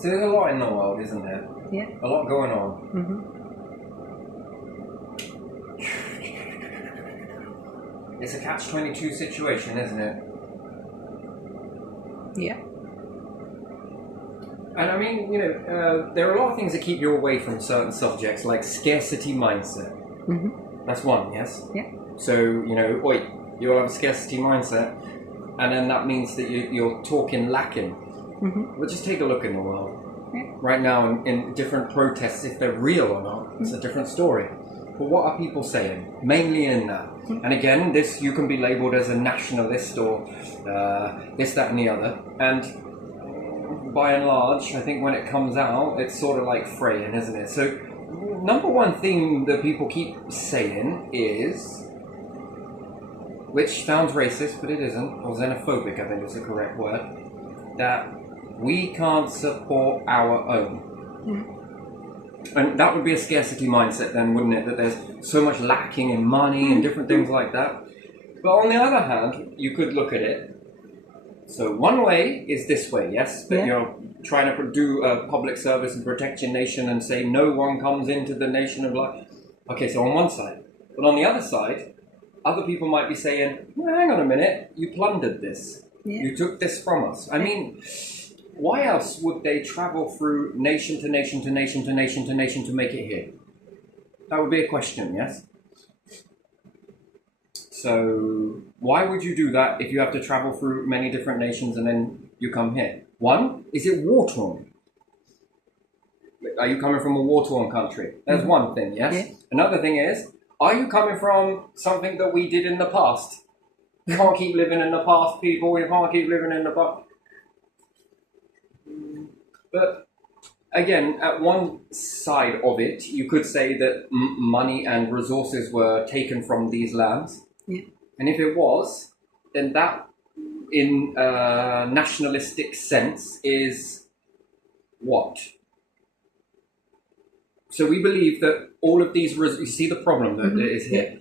So there's a lot in the world, isn't there? Yeah. A lot going on. It's a catch-22 situation, isn't it? Yeah. And I mean, there are a lot of things that keep you away from certain subjects, like scarcity mindset. That's one, yes? Yeah. So, you'll have a scarcity mindset, and then that means that you're talking lacking. Well, just take a look in the world. Yeah. Right now, in different protests, if they're real or not, it's a different story. But what are people saying? Mainly in that. And again, this you can be labelled as a nationalist or this, that and the other. And by and large, I think when it comes out, it's sort of like fraying, isn't it? So, number one thing that people keep saying is, which sounds racist, but it isn't, or xenophobic, I think is the correct word, that we can't support our own. And that would be a scarcity mindset then, wouldn't it? That there's so much lacking in money and different things like that. But on the other hand, you could look at it. So one way is this way, yes? That you're trying to do a public service and protect your nation and say no one comes into the nation of life. Okay, so on one side. But on the other side, other people might be saying, well, hang on a minute, you plundered this. Yeah. You took this from us. I mean, why else would they travel through nation to nation to nation to nation to nation to make it here? That would be a question, yes? So why would you do that if you have to travel through many different nations and then you come here? One, is it war-torn? Are you coming from a war-torn country? That's one thing, yes? Yeah. Another thing is, are you coming from something that we did in the past? We can't keep living in the past, people. We can't keep living in the past. But again, at one side of it, you could say that money and resources were taken from these lands. Yeah. And if it was, then that, in a nationalistic sense, is what? So we believe that all of these, you see the problem that is here.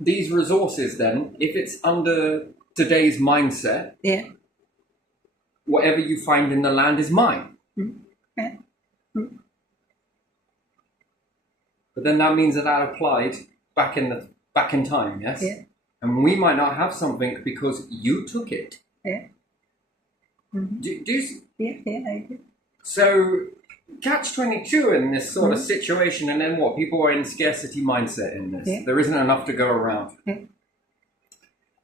These resources then, if it's under today's mindset, whatever you find in the land is mine. Yeah. But then that means that applied back in time, yes? Yeah. And we might not have something because you took it. Yeah. Do you see? Yeah, I do. So, catch-22 in this sort of situation, and then what? People are in scarcity mindset in this. Yeah. There isn't enough to go around. Yeah.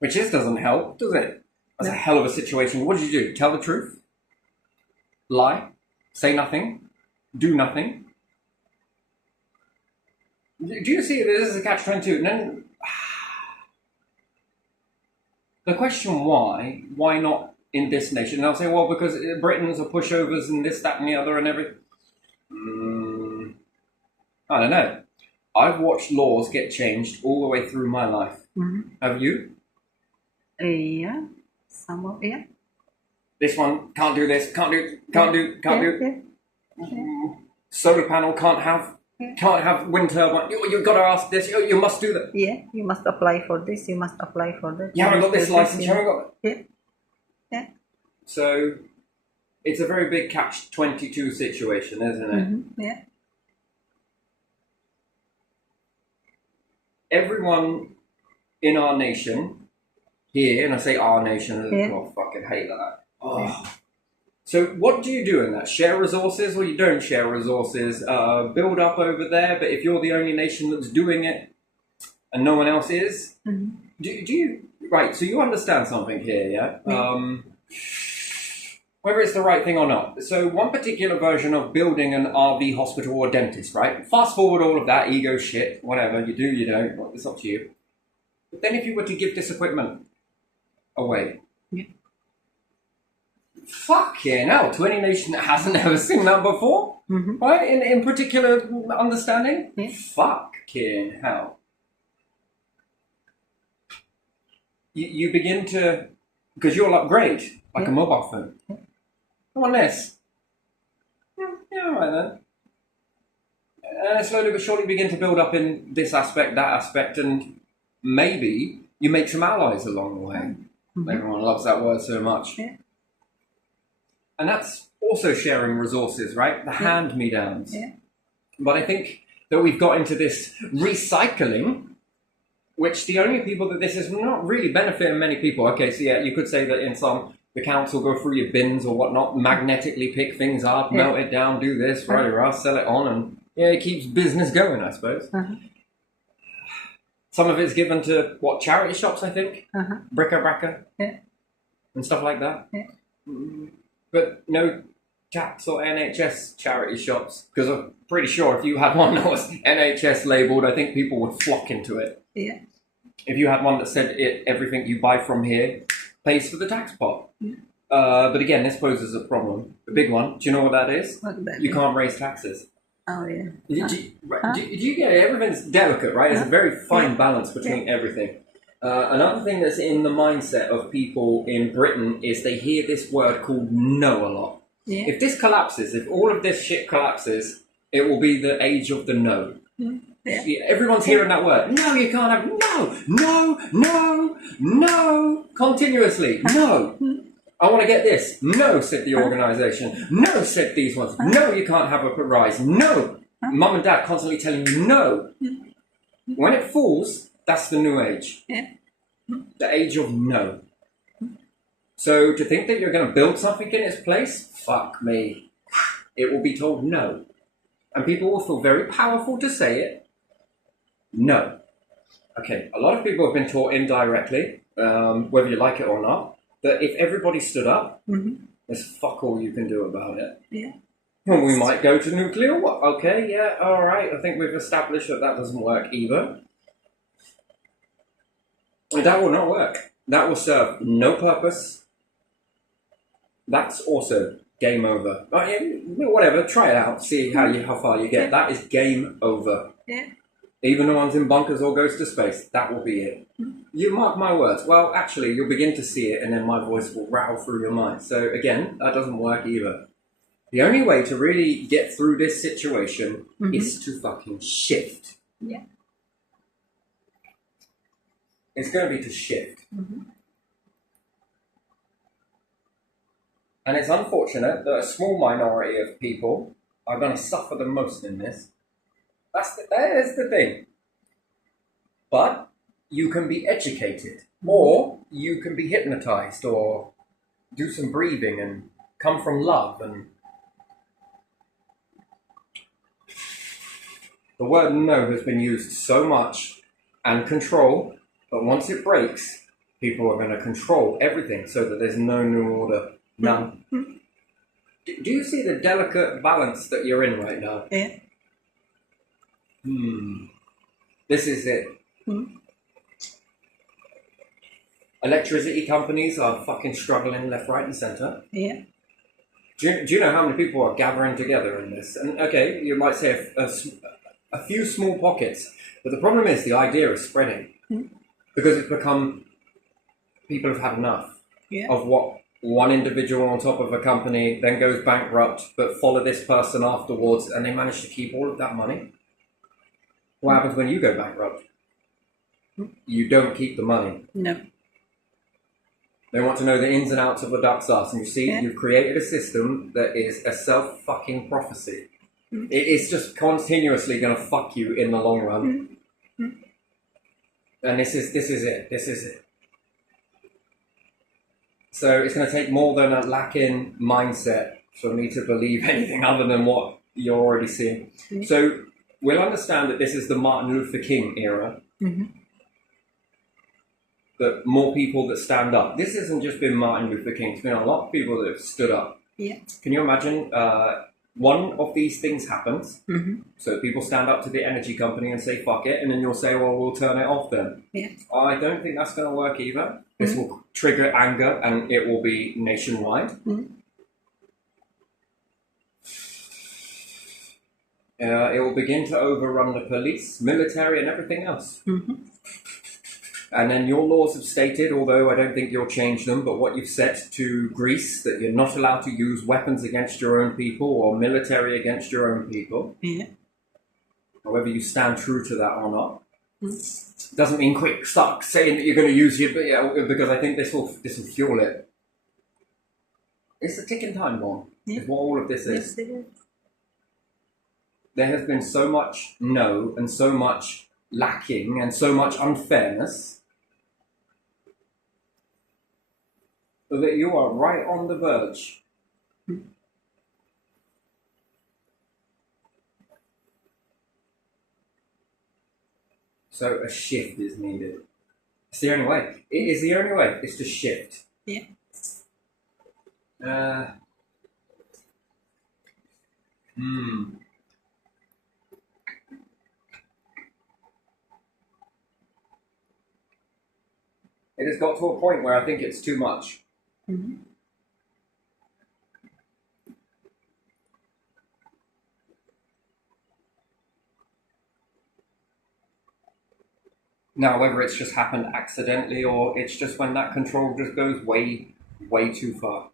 Which doesn't help, does it? That's a hell of a situation. What did you do? Tell the truth? Lie? Say nothing? Do nothing? Do you see this as a catch-22? And then the question why not in this nation? And I'll say, well, because Britons are pushovers and this, that, and the other and everything. I don't know. I've watched laws get changed all the way through my life. Have you? Yeah. Some of This one can't do this, can't do. Solar panel can't have wind turbine. You've got to ask this. You must do that. Yeah, you must apply for this. You must apply for that. You haven't got this license. You haven't got. Yeah. So it's a very big catch-22 situation, isn't it? Yeah. Everyone in our nation here, and I say our nation, Yeah. I fucking hate that. Oh. So what do you do in that? Share resources or you don't share resources? Build up over there, but if you're the only nation that's doing it and no one else is, do you... Right, so you understand something here, yeah? Whether it's the right thing or not. So one particular version of building an RV hospital or dentist, right? Fast forward all of that, ego shit, whatever, you do, you don't, well, it's up to you. But then if you were to give this equipment away, fucking hell, to any nation that hasn't ever seen that before, right? In particular understanding, fucking hell. You begin to, because you'll upgrade, like a mobile phone. I want this. Yeah, all right then. And slowly but surely begin to build up in this aspect, that aspect, and maybe you make some allies along the way. Everyone loves that word so much. And that's also sharing resources, right? The hand-me-downs. Yeah. But I think that we've got into this recycling, which the only people that this is not really benefiting many people. Okay, so yeah, you could say that in some, the council go through your bins or whatnot, magnetically pick things up, melt it down, do this, sell it on, and yeah, it keeps business going, I suppose. Some of it's given to, what, charity shops, I think? Bric-a-brac, and stuff like that. But no tax or NHS charity shops, because I'm pretty sure if you had one that was NHS labelled, I think people would flock into it. Yeah. If you had one that said everything you buy from here pays for the tax pot. But again, this poses a problem. The big one, do you know what that is? What that You is? can't raise taxes. Oh, yeah. Do you get it? Everything's delicate, right? There's a very fine balance between everything. Another thing that's in the mindset of people in Britain is they hear this word called no a lot. Yeah. If this collapses, if all of this shit collapses, it will be the age of the no. Yeah. Everyone's hearing that word. No, you can't have no, continuously. No. I want to get this. No, said the organisation. No, said these ones. No, you can't have a rise. No. Mum and dad constantly telling you no. When it falls, that's the new age. Yeah. The age of no. So to think that you're going to build something in its place, fuck me. It will be told no. And people will feel very powerful to say it. No. Okay, a lot of people have been taught indirectly, whether you like it or not, that if everybody stood up, there's fuck all you can do about it. Yeah. Well, we might go to nuclear. What? Okay, yeah, all right. I think we've established that that doesn't work either. And that will not work. That will serve no purpose. That's also game over. Whatever, try it out. See how far you get. That is game over. Yeah. Even the ones in bunkers or goes to space, that will be it. You mark my words. Well, actually, you'll begin to see it, and then my voice will rattle through your mind. So again, that doesn't work either. The only way to really get through this situation is to fucking shift. Yeah. It's going to be to shift. And it's unfortunate that a small minority of people are going to suffer the most in this. That is the thing. But you can be educated, or you can be hypnotized, or do some breathing and come from love. And the word no has been used so much, and control, but once it breaks, people are going to control everything so that there's no new order. None. Do you see the delicate balance that you're in right now? Yeah. This is it. Electricity companies are fucking struggling left, right, and centre. Yeah. Do you know how many people are gathering together in this? And okay, you might say a few small pockets, but the problem is the idea is spreading because it's become people have had enough of what one individual on top of a company then goes bankrupt, but follow this person afterwards, and they manage to keep all of that money. What happens when you go bankrupt? You don't keep the money. No. They want to know the ins and outs of the duck's ass. And you see, you've created a system that is a self-fucking prophecy. It is just continuously going to fuck you in the long run. And this is it. This is it. So it's going to take more than a lacking mindset for me to believe anything other than what you're already seeing. So we'll understand that this is the Martin Luther King era. That more people that stand up. This hasn't just been Martin Luther King. It's been a lot of people that have stood up. Yeah. Can you imagine one of these things happens? So people stand up to the energy company and say, fuck it. And then you'll say, well, we'll turn it off then. Yeah. I don't think that's going to work either. This will trigger anger and it will be nationwide. It will begin to overrun the police, military, and everything else. And then your laws have stated, although I don't think you'll change them, but what you've set to Greece, that you're not allowed to use weapons against your own people or military against your own people. Yeah. However you stand true to that or not. Doesn't mean quick, start saying that you're going to use your, because I think this will fuel it. It's a ticking time bomb. Yeah. Is what all of this is. Yes, it is. There has been so much no and so much lacking and so much unfairness that you are right on the verge. So a shift is needed. It's the only way. It is the only way. It's to shift. Yeah. It has got to a point where I think it's too much. Mm-hmm. Now, whether it's just happened accidentally or it's just when that control just goes way, way too far.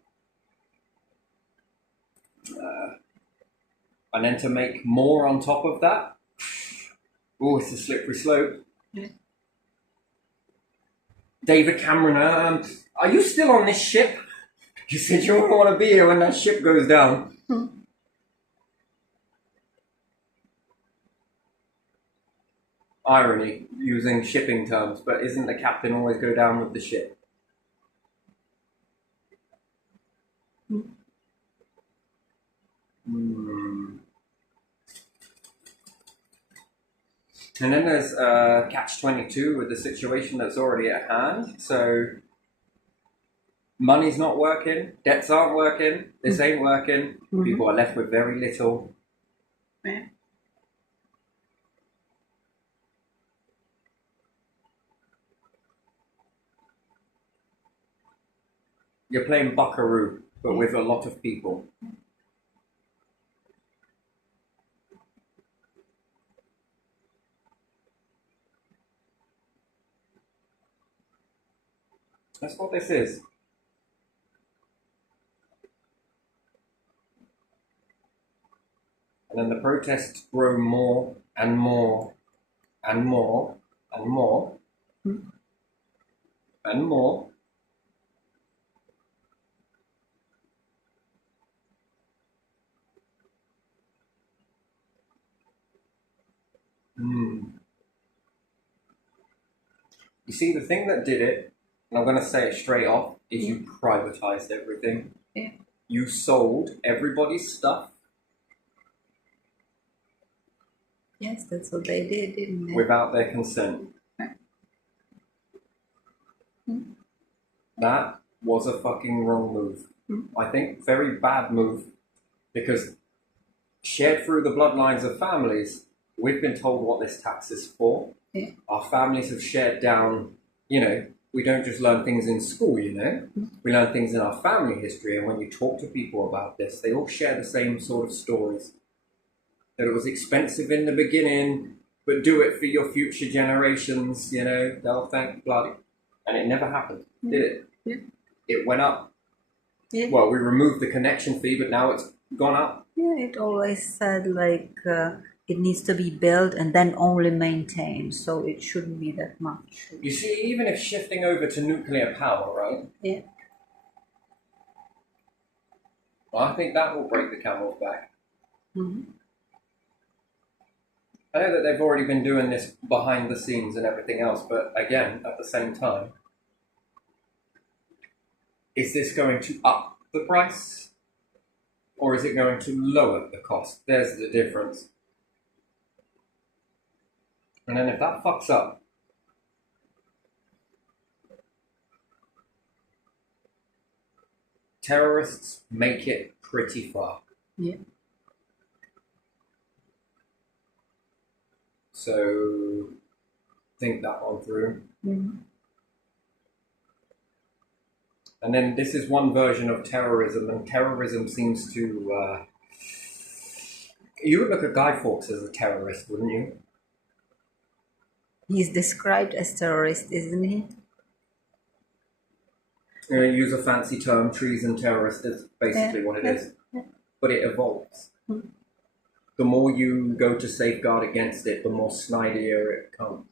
And then to make more on top of that, oh, it's a slippery slope. Yeah. David Cameron, are you still on this ship? You said you don't want to be here when that ship goes down. Irony, using shipping terms, but isn't the captain always go down with the ship? And then there's catch-22 with the situation that's already at hand. So money's not working, debts aren't working, this ain't working. People are left with very little. Yeah. You're playing Buckaroo, but with a lot of people. That's what this is. And then the protests grow more and more and more and more and more. You see, the thing that did it, and I'm going to say it straight off, is you privatized everything. Yeah. You sold everybody's stuff. Yes, that's what they did, didn't they? Without their consent. That was a fucking wrong move. I think very bad move, because shared through the bloodlines of families, we've been told what this tax is for. Yeah. Our families have shared down, we don't just learn things in school, we learn things in our family history, and when you talk to people about this, they all share the same sort of stories. That it was expensive in the beginning, but do it for your future generations, they'll thank blood. And it never happened, did it? Yeah. It went up. Yeah. Well, we removed the connection fee, but now it's gone up. Yeah, it always said it needs to be built and then only maintained, so it shouldn't be that much. You see, even if shifting over to nuclear power, right? Yeah. Well, I think that will break the camel's back. I know that they've already been doing this behind the scenes and everything else, but again, at the same time, is this going to up the price? Or is it going to lower the cost? There's the difference. And then if that fucks up, terrorists make it pretty far. Yeah. So think that one through. And then this is one version of terrorism, and terrorism seems to... you would look at Guy Fawkes as a terrorist, wouldn't you? He's described as terrorist, isn't he? Use a fancy term, treason terrorist is basically what it is. But it evolves. The more you go to safeguard against it, the more snidier it comes.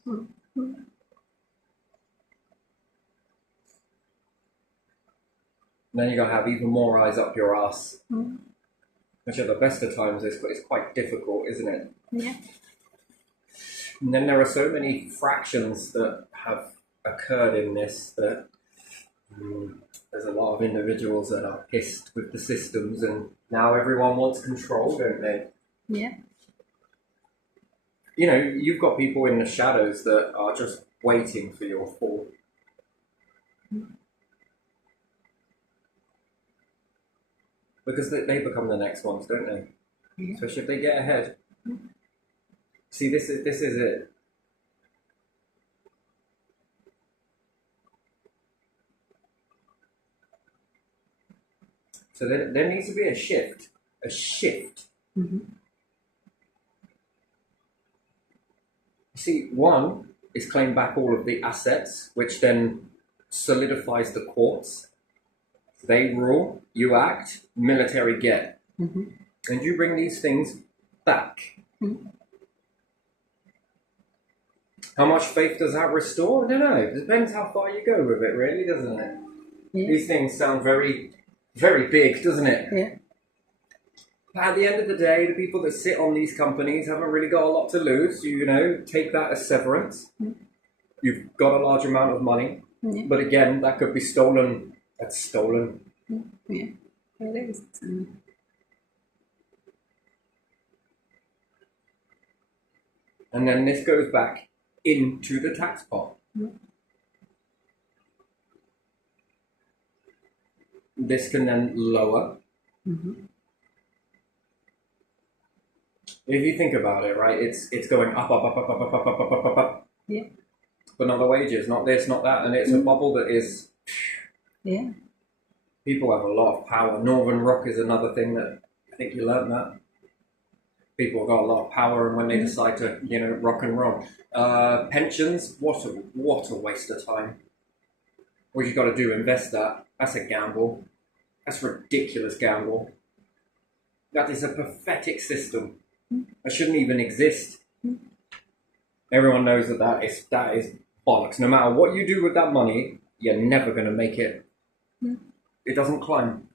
And then you gotta have even more eyes up your ass. Mm. Which at the best of times is quite difficult, isn't it? Yeah. And then there are so many fractions that have occurred in this that there's a lot of individuals that are pissed with the systems, and now everyone wants control, don't they? Yeah. You know, you've got people in the shadows that are just waiting for your fall. Because they become the next ones, don't they? Yeah. Especially if they get ahead. See, this is it. So there needs to be a shift. A shift. Mm-hmm. See, one is claim back all of the assets, which then solidifies the courts. They rule, you act, military get. Mm-hmm. And you bring these things back. Mm-hmm. How much faith does that restore? I don't know. It depends how far you go with it, really, doesn't it? Yeah. These things sound very, very big, doesn't it? Yeah. But at the end of the day, the people that sit on these companies haven't really got a lot to lose. You know, take that as severance. You've got a large amount of money. Yeah. But again, that could be stolen. That's stolen. Yeah. It is. And then this goes back into the tax pot. This can then lower. Mm-hmm. If you think about it, right, it's going up, up, up, up, up, up, up, up, up, up, up, up. Yeah. But not the wages, not this, not that, and it's a bubble that is. Yeah. People have a lot of power. Northern Rock is another thing that I think you learned that. People have got a lot of power, and when they decide to, you know, rock and roll. Pensions, what a waste of time. What you got to do, invest that. That's a gamble. That's a ridiculous gamble. That is a pathetic system. That shouldn't even exist. Everyone knows that is bollocks. No matter what you do with that money, you're never going to make it. It doesn't climb.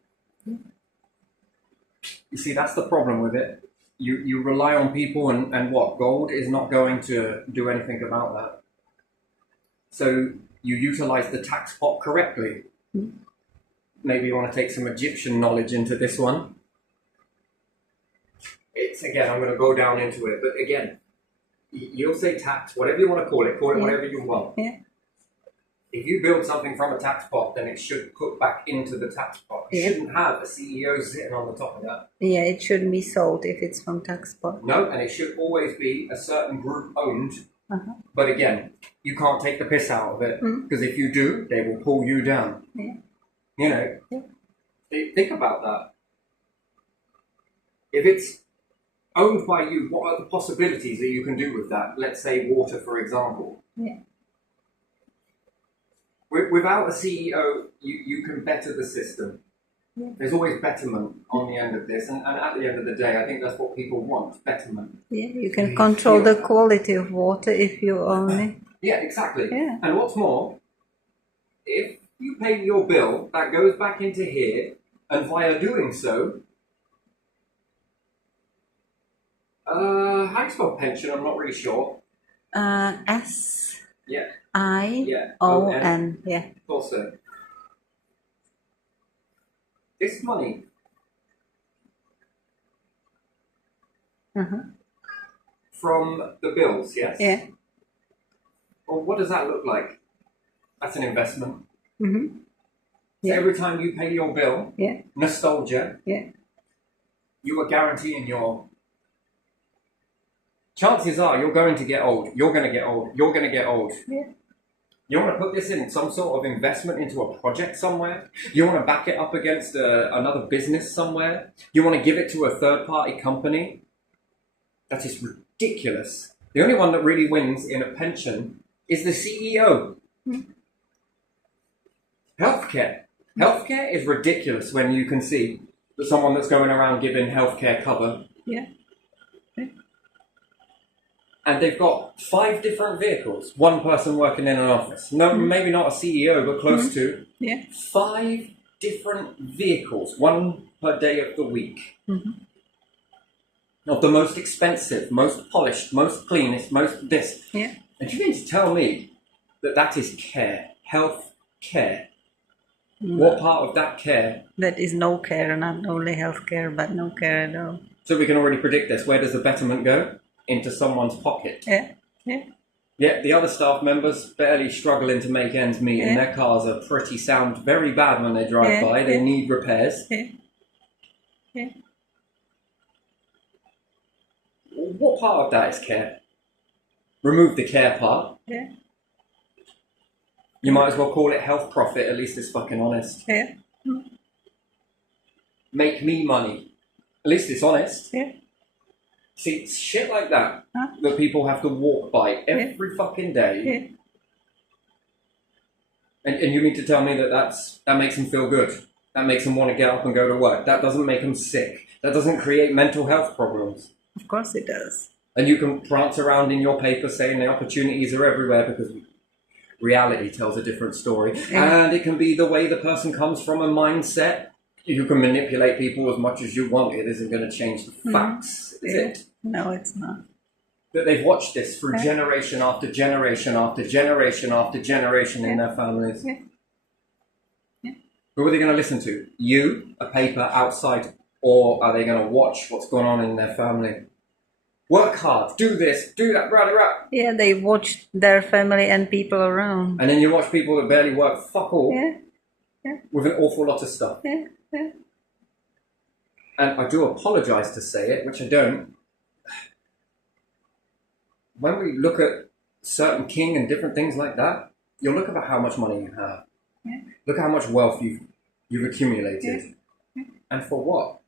You see, that's the problem with it. You rely on people, and what? Gold is not going to do anything about that. So you utilize the tax pot correctly. Maybe you want to take some Egyptian knowledge into this one. It's, again, I'm going to go down into it, but again, you'll say tax, whatever you want to call it whatever you want. Yeah. If you build something from a tax pot, then it should put back into the tax pot. You shouldn't have a CEO sitting on the top of that. Yeah, it shouldn't be sold if it's from tax pot. No, and it should always be a certain group owned. Uh-huh. But again, you can't take the piss out of it, because if you do, they will pull you down. Yeah. You know, Yeah. think about that. If it's owned by you, what are the possibilities that you can do with that? Let's say water, for example. Yeah. Without a CEO, you can better the system. Yeah. There's always betterment on the end of this, and at the end of the day, I think that's what people want, betterment. Yeah, you can control the quality of water if you own it. Yeah, exactly. Yeah. And what's more, if you pay your bill, that goes back into here, and via doing so, how do you spell pension? I'm not really sure. S Yeah. I Yeah. O N. Yeah. Also, this money Uh-huh. from the bills, yes? Yeah. Well, what does that look like? That's an investment. Mm-hmm. So Yeah. every time you pay your bill, Yeah. nostalgia, Yeah. you are guaranteeing your... Chances are you're going to get old. You're going to get old. You're going to get old. Yeah. You want to put this in some sort of investment into a project somewhere. You want to back it up against another business somewhere. You want to give it to a third-party company. That is ridiculous. The only one that really wins in a pension is the CEO. Healthcare. Healthcare is ridiculous when you can see that someone that's going around giving healthcare cover. Yeah. And they've got 5 different vehicles. One person working in an office. No, maybe not a CEO, but close to. Yeah. 5 different vehicles, one per day of the week, Mm-hmm. of the most expensive, most polished, most cleanest, most this. Yeah. And you mean to tell me that that is care, health care? What part of that care? That is no care, not only healthcare, but no care at all. So we can already predict this. Where does the betterment go? Into someone's pocket. Yeah, yeah, Yeah, the other staff members barely struggling to make ends meet, and Yeah. their cars are pretty sound very bad when they drive Yeah, by. They yeah. need repairs. yeah, yeah. What part of that is care? Remove the care part. Yeah, You might as well call it health profit. At least it's fucking honest. yeah, Make me money. At least it's honest. yeah. See, it's shit like that Huh? that people have to walk by every fucking day. Yeah. And you mean to tell me that that makes them feel good? That makes them want to get up and go to work? That doesn't make them sick? That doesn't create mental health problems? Of course it does. And you can prance around in your paper saying the opportunities are everywhere, because reality tells a different story. Yeah. And it can be the way the person comes from a mindset. You can manipulate people as much as you want. It isn't going to change the facts, is Yeah. it? No, it's not. That they've watched this through generation after generation after generation after generation in their families. Yeah. Yeah. Who are they going to listen to? You, a paper outside, or are they going to watch what's going on in their family? Work hard, do this, do that, rah, rah. Yeah, they watch their family and people around. And then you watch people that barely work fuck all Yeah, with an awful lot of stuff. yeah, yeah. And I do apologise to say it, which I don't. When we look at certain king and different things like that, you look at how much money you have. Yeah. Look at how much wealth you've accumulated. Yeah. And for what?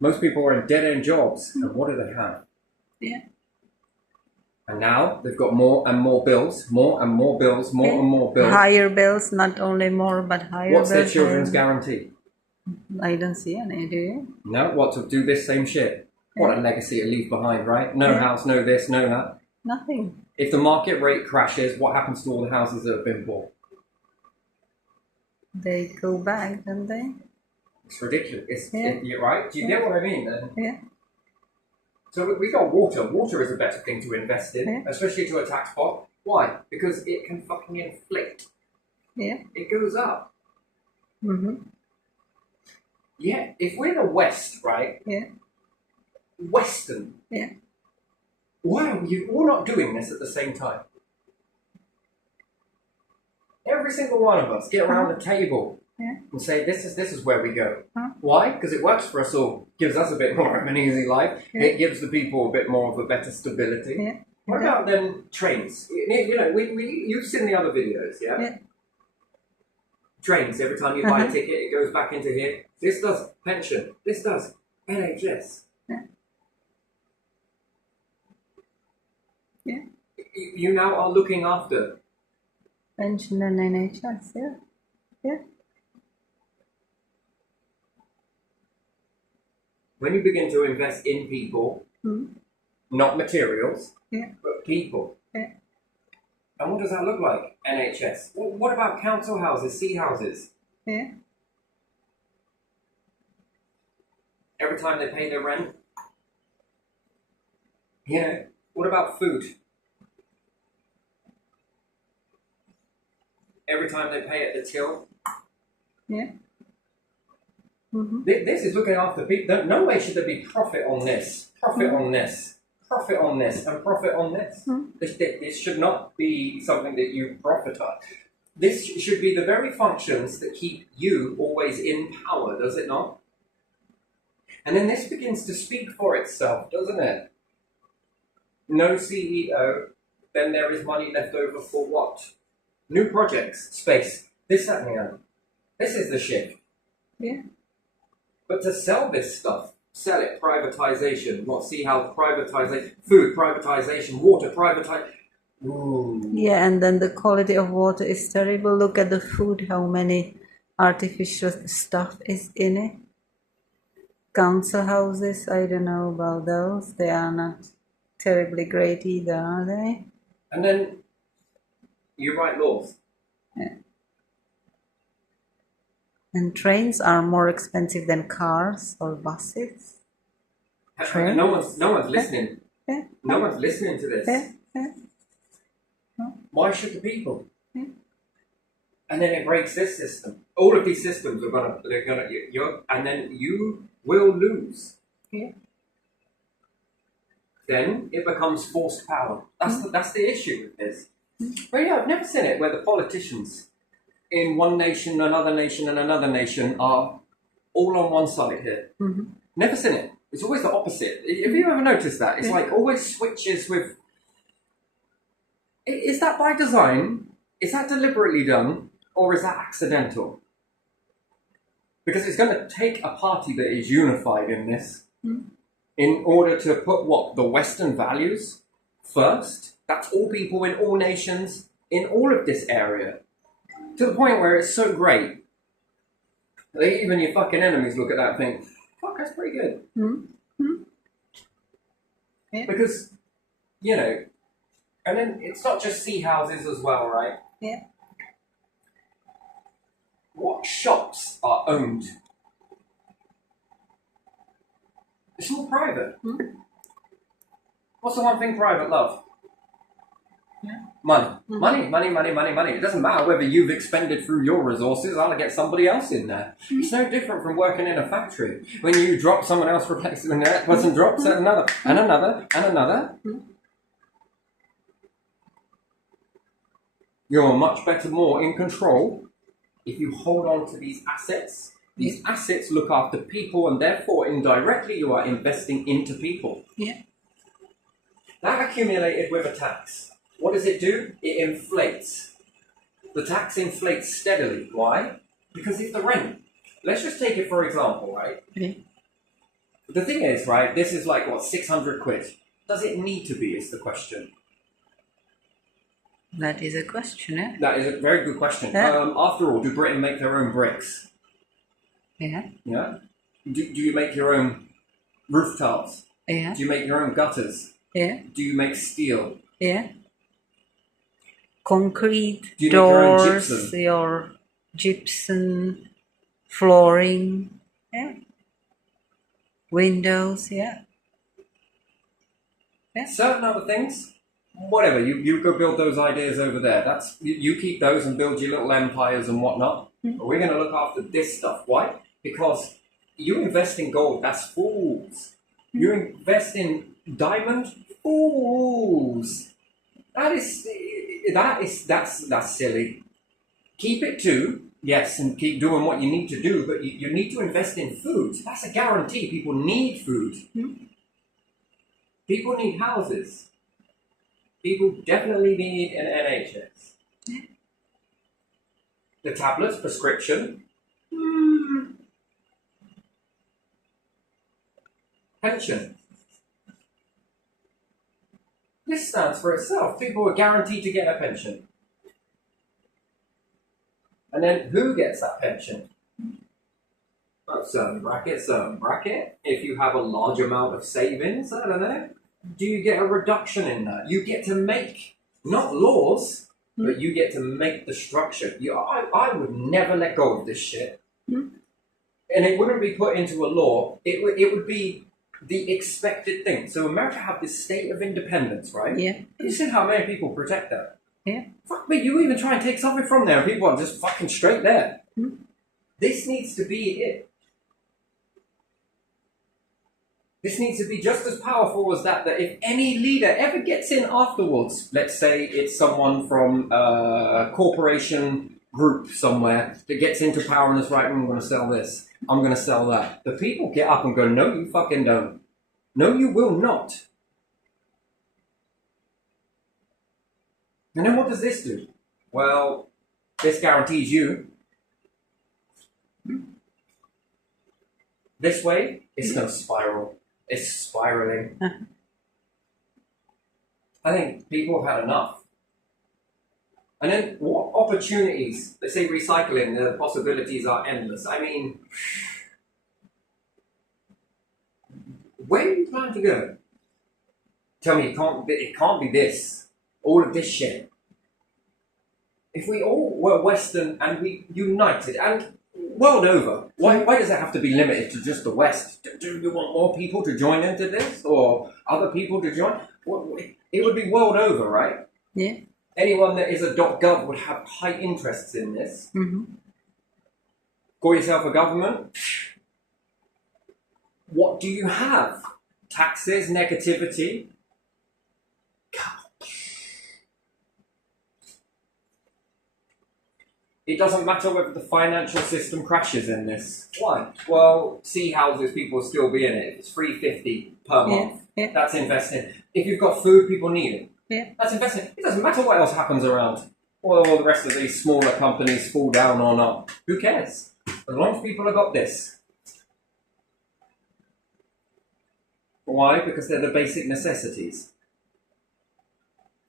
Most people are in dead-end jobs, and what do they have? Yeah. And now they've got more and more bills, more and more bills, more and more bills. Higher bills, not only more, but higher What's bills. their children's guarantee? I don't see any, do you? No, what, to do this same shit? What a legacy to leave behind, right? No Yeah. house, no this, no that. Nothing. If the market rate crashes, what happens to all the houses that have been bought? They go back, don't they? It's ridiculous. Yeah. You're right? Do you get what I mean then? Yeah. So we got water. Water is a better thing to invest in, Yeah. especially to a tax pot. Why? Because it can fucking inflate. Yeah. It goes up. Mm-hmm. Yeah, if we're in the West, right? Yeah. Western. Yeah. Why are you all not doing this at the same time? Every single one of us get around the table Yeah. and say, this is where we go. Huh? Why? Because it works for us all. Gives us a bit more of an easy life. Yeah. It gives the people a bit more of a better stability. Yeah. What about then trains? You know, you've seen the other videos, yeah? Yeah. Trains, every time you buy a Uh-huh. ticket, it goes back into here. This does pension. This does NHS. Yeah. Yeah. You now are looking after. Pension and NHS, yeah. Yeah. When you begin to invest in people, Mm. not materials, Yeah. but people. Yeah. And what does that look like? NHS. Well, what about council houses, sea houses? Yeah. Every time they pay their rent? You know, what about food? Every time they pay at the till? Yeah. Mm-hmm. This is looking after people. No way should there be profit on this, profit on this, profit on this, and profit on this. This should not be something that you profit on. This should be the very functions that keep you always in power, does it not? And then this begins to speak for itself, doesn't it? No CEO, then there is money left over for what? New projects, space, this, that, and the other. This is the shift. Yeah. But to sell this stuff, sell it, privatization. What? See how privatization, food privatization, water privatization. Ooh. Yeah, and then the quality of water is terrible. Look at the food, how many artificial stuff is in it. Council houses, I don't know about those. They are not terribly great either, are they? And then you write laws. Yeah. And trains are more expensive than cars or buses. Train? No one's listening. Yeah. No one's listening to this. Yeah. Why should the people? Yeah. And then it breaks this system. All of these systems and then you will lose. Yeah. Then it becomes forced power. That's the issue with this. But yeah, I've never seen it where the politicians in one nation, another nation, and another nation are all on one side here. Mm-hmm. Never seen it. It's always the opposite. Have you ever noticed that? It's like always switches with. Is that by design? Is that deliberately done? Or is that accidental? Because it's going to take a party that is unified in this in order to put what? The Western values first. That's all people in all nations in all of this area. To the point where it's so great that even your fucking enemies look at that and think, fuck, that's pretty good. Mm-hmm. Yeah. Because, you know, and then it's not just sea houses as well, right? Yeah. What shops are owned? It's all private. What's the one thing private love? Yeah. Money. Mm-hmm. Money. It doesn't matter whether you've expended through your resources, I'll get somebody else in there. It's no different from working in a factory. When you drop, someone else replaces, and that person drops, and another, and another, and another. You're much better, more in control if you hold on to these assets. These assets look after people, and therefore, indirectly, you are investing into people. Yeah. That accumulated with a tax. What does it do? It inflates. The tax inflates steadily. Why? Because if the rent, let's just take it for example, right? Yeah. The thing is, right, this is like, what, 600 quid? Does it need to be, is the question. That is a question, eh? That is a very good question. Yeah. After all, do Britain make their own bricks? Yeah. Yeah? Do you make your own roof tiles? Yeah. Do you make your own gutters? Yeah. Do you make steel? Yeah. Concrete, Do you make your own doors, gypsum? your gypsum, flooring, yeah. Windows, yeah. Yeah. Certain other things, whatever, you go build those ideas over there. That's you keep those and build your little empires and whatnot. But we're going to look after this stuff. Why? Because you invest in gold, that's fools. You invest in diamond, fools. That's silly. Keep it too, yes, and keep doing what you need to do, but you need to invest in food. That's a guarantee. People need food. People need houses. People definitely need an NHS. The tablets, prescription. Pension. This stands for itself. People are guaranteed to get a pension. And then who gets that pension? Certain bracket. If you have a large amount of savings, I don't know, do you get a reduction in that? You get to make, not laws, but you get to make the structure. I would never let go of this shit. And it wouldn't be put into a law. It would be the expected thing. So America have this state of independence, right? Yeah. Have you seen how many people protect that? Yeah. Fuck me, you even try and take something from there and people are just fucking straight there. This needs to be it. This needs to be just as powerful as that if any leader ever gets in afterwards, let's say it's someone from a corporation group somewhere that gets into power and is right, I'm going to sell this, I'm going to sell that. The people get up and go, no, you fucking don't. No, you will not. And then what does this do? Well, this guarantees you. This way, it's no spiral. It's spiraling. I think people have had enough. And then what opportunities? Let's say recycling, the possibilities are endless. I mean, where do you plan to go? Tell me, it can't be this. All of this shit. If we all were Western and we united, and world over. Why does it have to be limited to just the West? Do you want more people to join into this, or other people to join? It would be world over, right? Yeah. Anyone that is a .gov would have high interests in this. Mm-hmm. Call yourself a government. What do you have? Taxes, negativity. It doesn't matter whether the financial system crashes in this. Why? Well, sea houses, people will still be in it. If it's $3.50 per month, that's investing. If you've got food, people need it. Yeah. That's investing. It doesn't matter what else happens around. Or the rest of these smaller companies fall down or not. Who cares? As long as people have got this. Why? Because they're the basic necessities.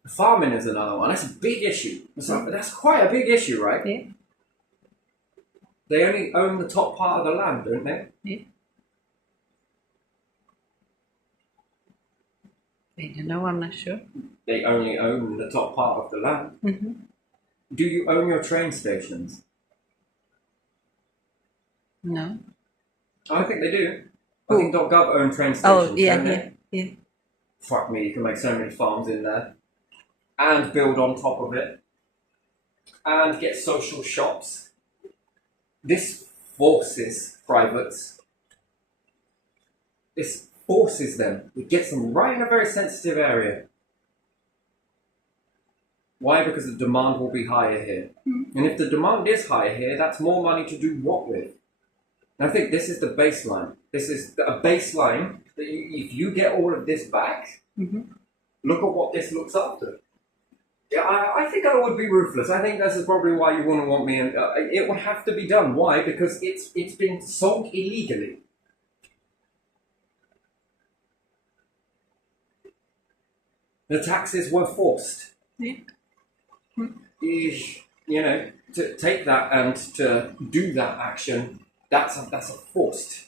Farming is another one. That's a big issue. That's quite a big issue, right? Yeah. They only own the top part of the land, don't they? Yeah. I don't know, I'm not sure. They only own the top part of the land. Mm-hmm. Do you own your train stations? No. I think they do. I think .gov own train stations. Oh, yeah, don't yeah, they? yeah. Fuck me, you can make so many farms in there. And build on top of it. And get social shops. This forces privates. This forces them. It gets them right in a very sensitive area. Why? Because the demand will be higher here. Mm-hmm. And if the demand is higher here, that's more money to do what with? And I think this is the baseline. This is a baseline that if you get all of this back, look at what this looks after. Yeah, I think I would be ruthless. I think this is probably why you wouldn't want me. It would have to be done. Why? Because it's been sold illegally. The taxes were forced. Yeah. You know, to take that and to do that action, that's a forced.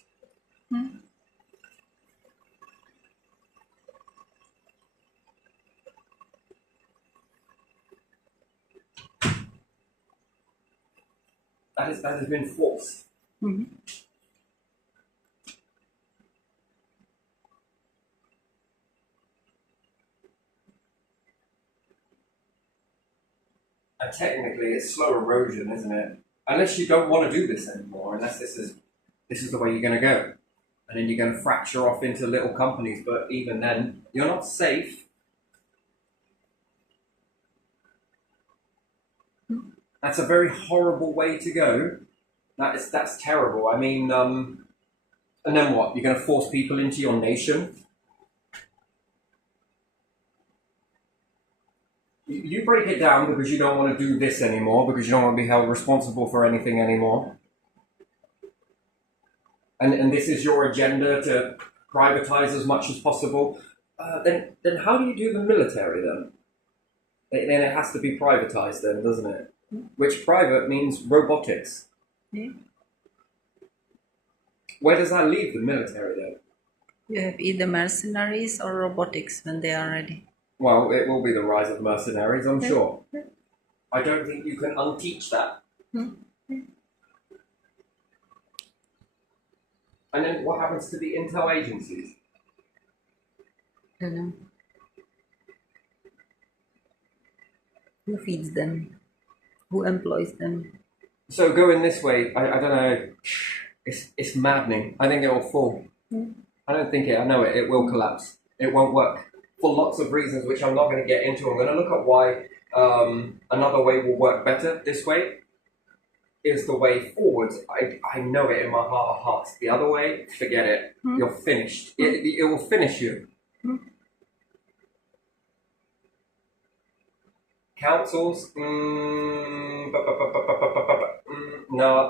That has been forced. Mm-hmm. And technically, it's slow erosion, isn't it? Unless you don't want to do this anymore, unless this is the way you're going to go, and then you're going to fracture off into little companies. But even then, you're not safe. That's a very horrible way to go. That's terrible. I mean, and then what? You're going to force people into your nation? You break it down because you don't want to do this anymore, because you don't want to be held responsible for anything anymore. And this is your agenda to privatize as much as possible. Then how do you do the military then? Then it has to be privatized then, doesn't it? Which private means robotics. Yeah. Where does that leave the military then? You have either mercenaries or robotics when they are ready. Well, it will be the rise of mercenaries, I'm sure. I don't think you can unteach that. And then what happens to the intel agencies? Don't know. Who feeds them? Who employs them? So going this way, I don't know. It's maddening. I think it will fall. I don't think it. I know it. It will collapse. It won't work for lots of reasons, which I'm not going to get into. I'm going to look at why another way will work better. This way is the way forward. I know it in my heart of hearts. The other way, forget it. You're finished. It will finish you. Councils, no,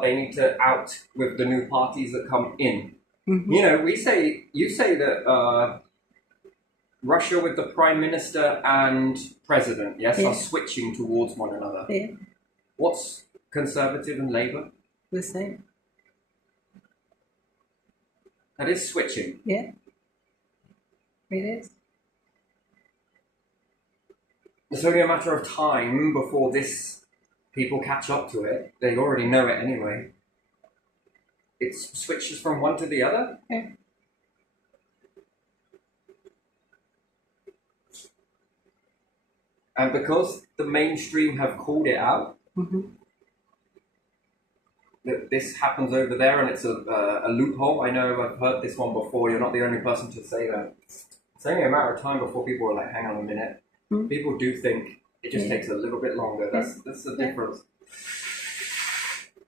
they need to out with the new parties that come in. You know, you say that Russia with the prime minister and president, yes, are switching towards one another. Yeah. What's Conservative and Labour? The same. That is switching. Yeah. It is. It's only a matter of time before people catch up to it. They already know it anyway. it switches from one to the other. Yeah. And because the mainstream have called it out, that this happens over there and it's a loophole. I know I've heard this one before. You're not the only person to say that. It's only a matter of time before people are like, hang on a minute. People do think it just takes a little bit longer. That's the difference.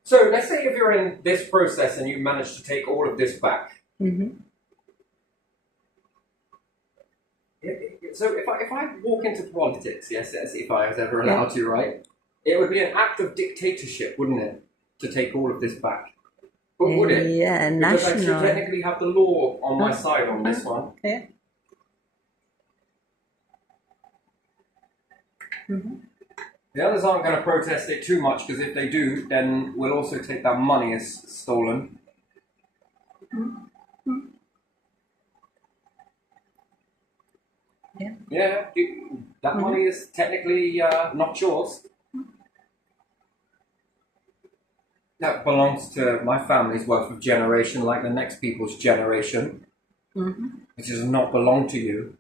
So let's say if you're in this process and you manage to take all of this back. So if I walk into politics, yes, if I was ever allowed to, right? It would be an act of dictatorship, wouldn't it? To take all of this back. But would it? Yeah, because I should national. technically have the law on my side on this one. Yeah. The others aren't going to protest it too much because if they do, then we'll also take that money as stolen. Yeah, that money is technically not yours. That belongs to my family's worth of generation, like the next people's generation. It does not belong to you.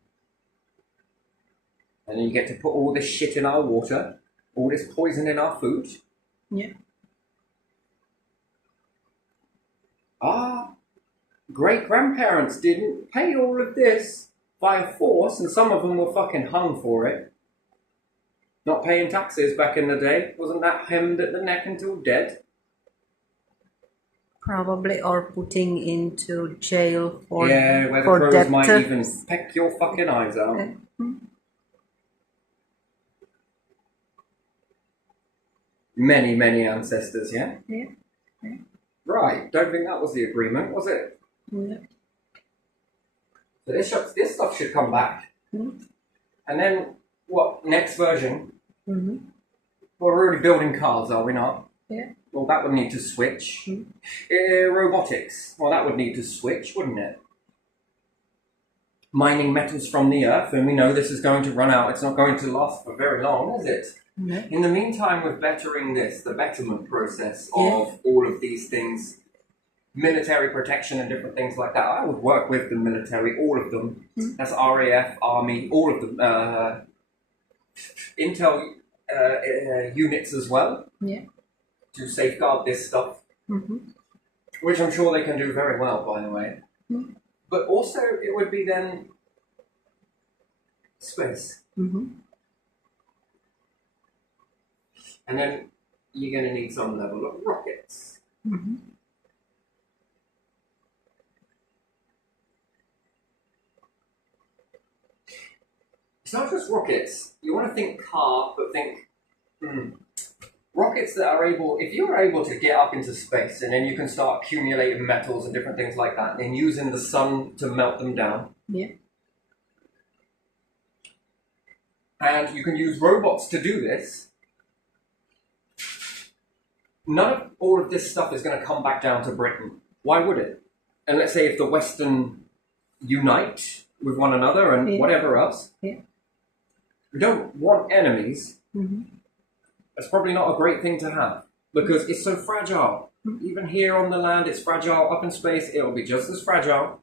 And then you get to put all this shit in our water, all this poison in our food. Yeah. Our great-grandparents didn't pay all of this by force, and some of them were fucking hung for it. Not paying taxes back in the day. Wasn't that hemmed at the neck until dead? Probably, or putting into jail for Yeah, where the for crows might debtors. even peck your fucking eyes out. Many, many ancestors, yeah? Yeah. Right, don't think that was the agreement, was it? Yeah. So this stuff should come back. And then, what, next version? Well, we're already building cars, are we not? Yeah. Well, that would need to switch. Robotics, well, that would need to switch, wouldn't it? Mining metals from the earth, and we know this is going to run out. It's not going to last for very long, is it? No. In the meantime, with bettering this, the betterment process of all of these things, military protection and different things like that, I would work with the military, all of them. That's RAF, Army, all of them. Intel units as well. Yeah. To safeguard this stuff, which I'm sure they can do very well, by the way. But also, it would be then space. And then you're going to need some level of rockets. It's not just rockets. You want to think car, but think rockets that are able, if you're able to get up into space and then you can start accumulating metals and different things like that and using the sun to melt them down. Yeah. And you can use robots to do this. None of all of this stuff is going to come back down to Britain. Why would it? And let's say if the Western unite with one another and whatever else. Yeah. We don't want enemies. That's probably not a great thing to have because it's so fragile. Even here on the land, it's fragile. Up in space, it'll be just as fragile.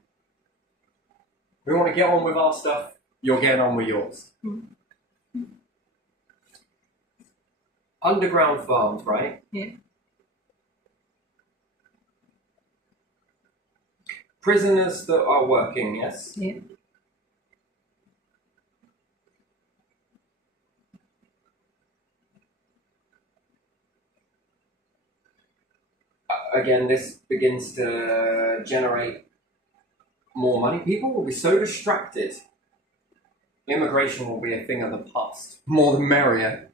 We want to get on with our stuff. You're getting on with yours. Underground farms, right? Yeah. Prisoners that are working, yes? Yeah. Again, this begins to generate more money. People will be so distracted. Immigration will be a thing of the past. More the merrier.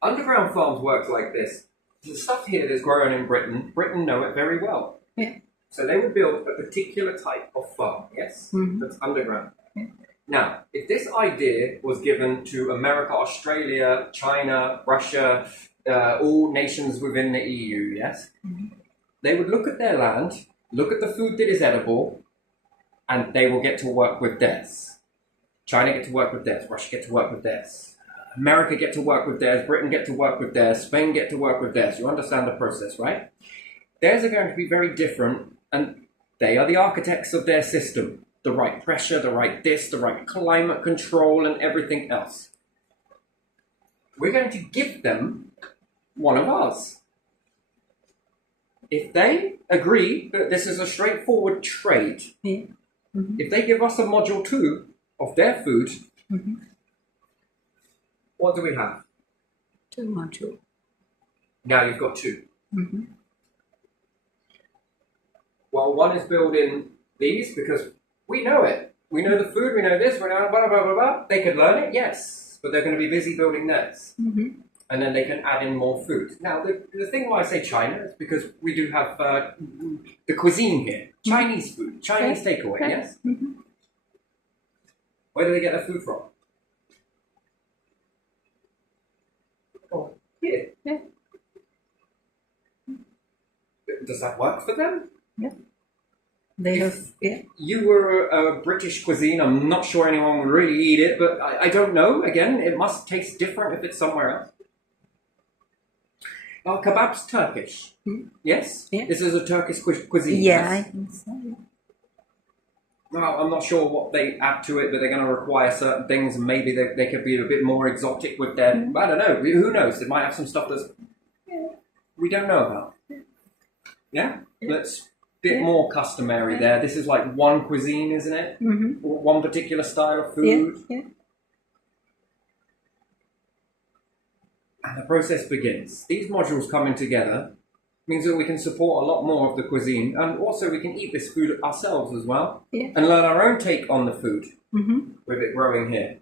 Underground farms work like this. The stuff here that's grown in Britain know it very well. Yeah. So they would build a particular type of farm, yes? That's underground. Yeah. Now, if this idea was given to America, Australia, China, Russia, all nations within the EU, yes? They would look at their land, look at the food that is edible, and they will get to work with theirs. China get to work with theirs, Russia get to work with theirs. America get to work with theirs, Britain get to work with theirs, Spain get to work with theirs. You understand the process, right? Theirs are going to be very different, and they are the architects of their system. The right pressure, the right this, the right climate control, and everything else. We're going to give them one of ours. If they agree that this is a straightforward trade, if they give us a module 2 of their food, what do we have? 2 modules. Now you've got 2. Well, one is building these because we know it. We know the food, we know this, we know blah, blah, blah, blah. They could learn it, yes, but they're going to be busy building theirs. And then they can add in more food. Now, the thing why I say China is because we do have the cuisine here. Chinese food, Chinese takeaway, yes? Where do they get their food from? Oh, here. Yeah. Does that work for them? Yeah. They have, You were a British cuisine. I'm not sure anyone would really eat it, but I don't know. Again, it must taste different if it's somewhere else. Kebab's Turkish. Yes? Yeah. This is a Turkish cuisine. Yeah, yes? I think so. Well, I'm not sure what they add to it, but they're going to require certain things. Maybe they could be a bit more exotic with their... I don't know. Who knows? They might have some stuff that's... we don't know about. Yeah? Let's... bit more customary there. This is like one cuisine, isn't it? One particular style of food. Yeah. And the process begins. These modules coming together means that we can support a lot more of the cuisine, and also we can eat this food ourselves as well, and learn our own take on the food with it growing here.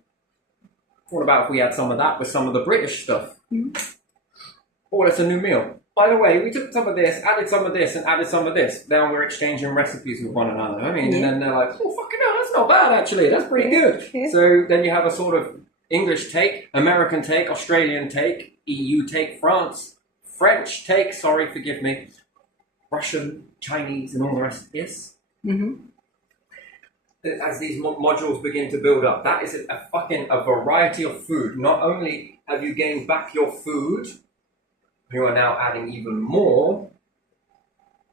What about if we had some of that with some of the British stuff? Oh, that's a new meal. By the way, we took some of this, added some of this, and added some of this. Now we're exchanging recipes with one another. I mean, and then they're like, oh, fucking hell, that's not bad, actually. That's pretty good. Yeah. So then you have a sort of English take, American take, Australian take, EU take, France, French take, sorry, forgive me, Russian, Chinese, and all the rest. Yes? As these modules begin to build up, that is a variety of food. Not only have you gained back your food, you are now adding even more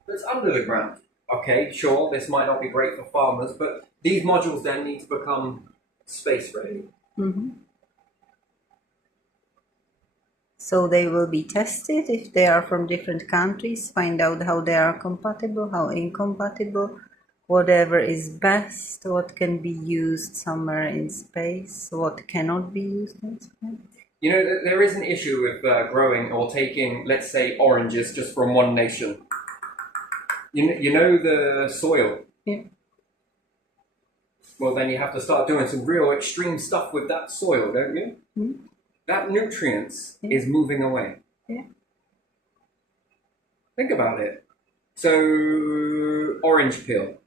that's under the ground. Okay, sure, this might not be great for farmers, but these modules then need to become space ready. So they will be tested if they are from different countries, find out how they are compatible, how incompatible, whatever is best, what can be used somewhere in space, what cannot be used in space. You know, there is an issue with growing or taking, let's say, oranges just from one nation. You know the soil? Yeah. Well, then you have to start doing some real extreme stuff with that soil, don't you? That nutrients is moving away. Yeah. Think about it. So, orange peel.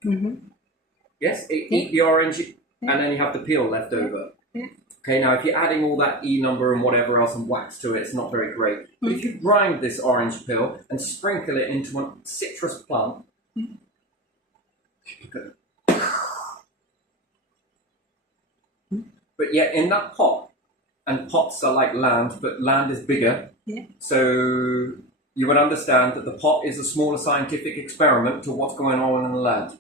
Yes, eat the orange, and then you have the peel left over. Okay, now if you're adding all that E number and whatever else and wax to it, it's not very great. But if you grind this orange peel and sprinkle it into a citrus plant, but yet in that pot, and pots are like land, but land is bigger, so you would understand that the pot is a smaller scientific experiment to what's going on in the land.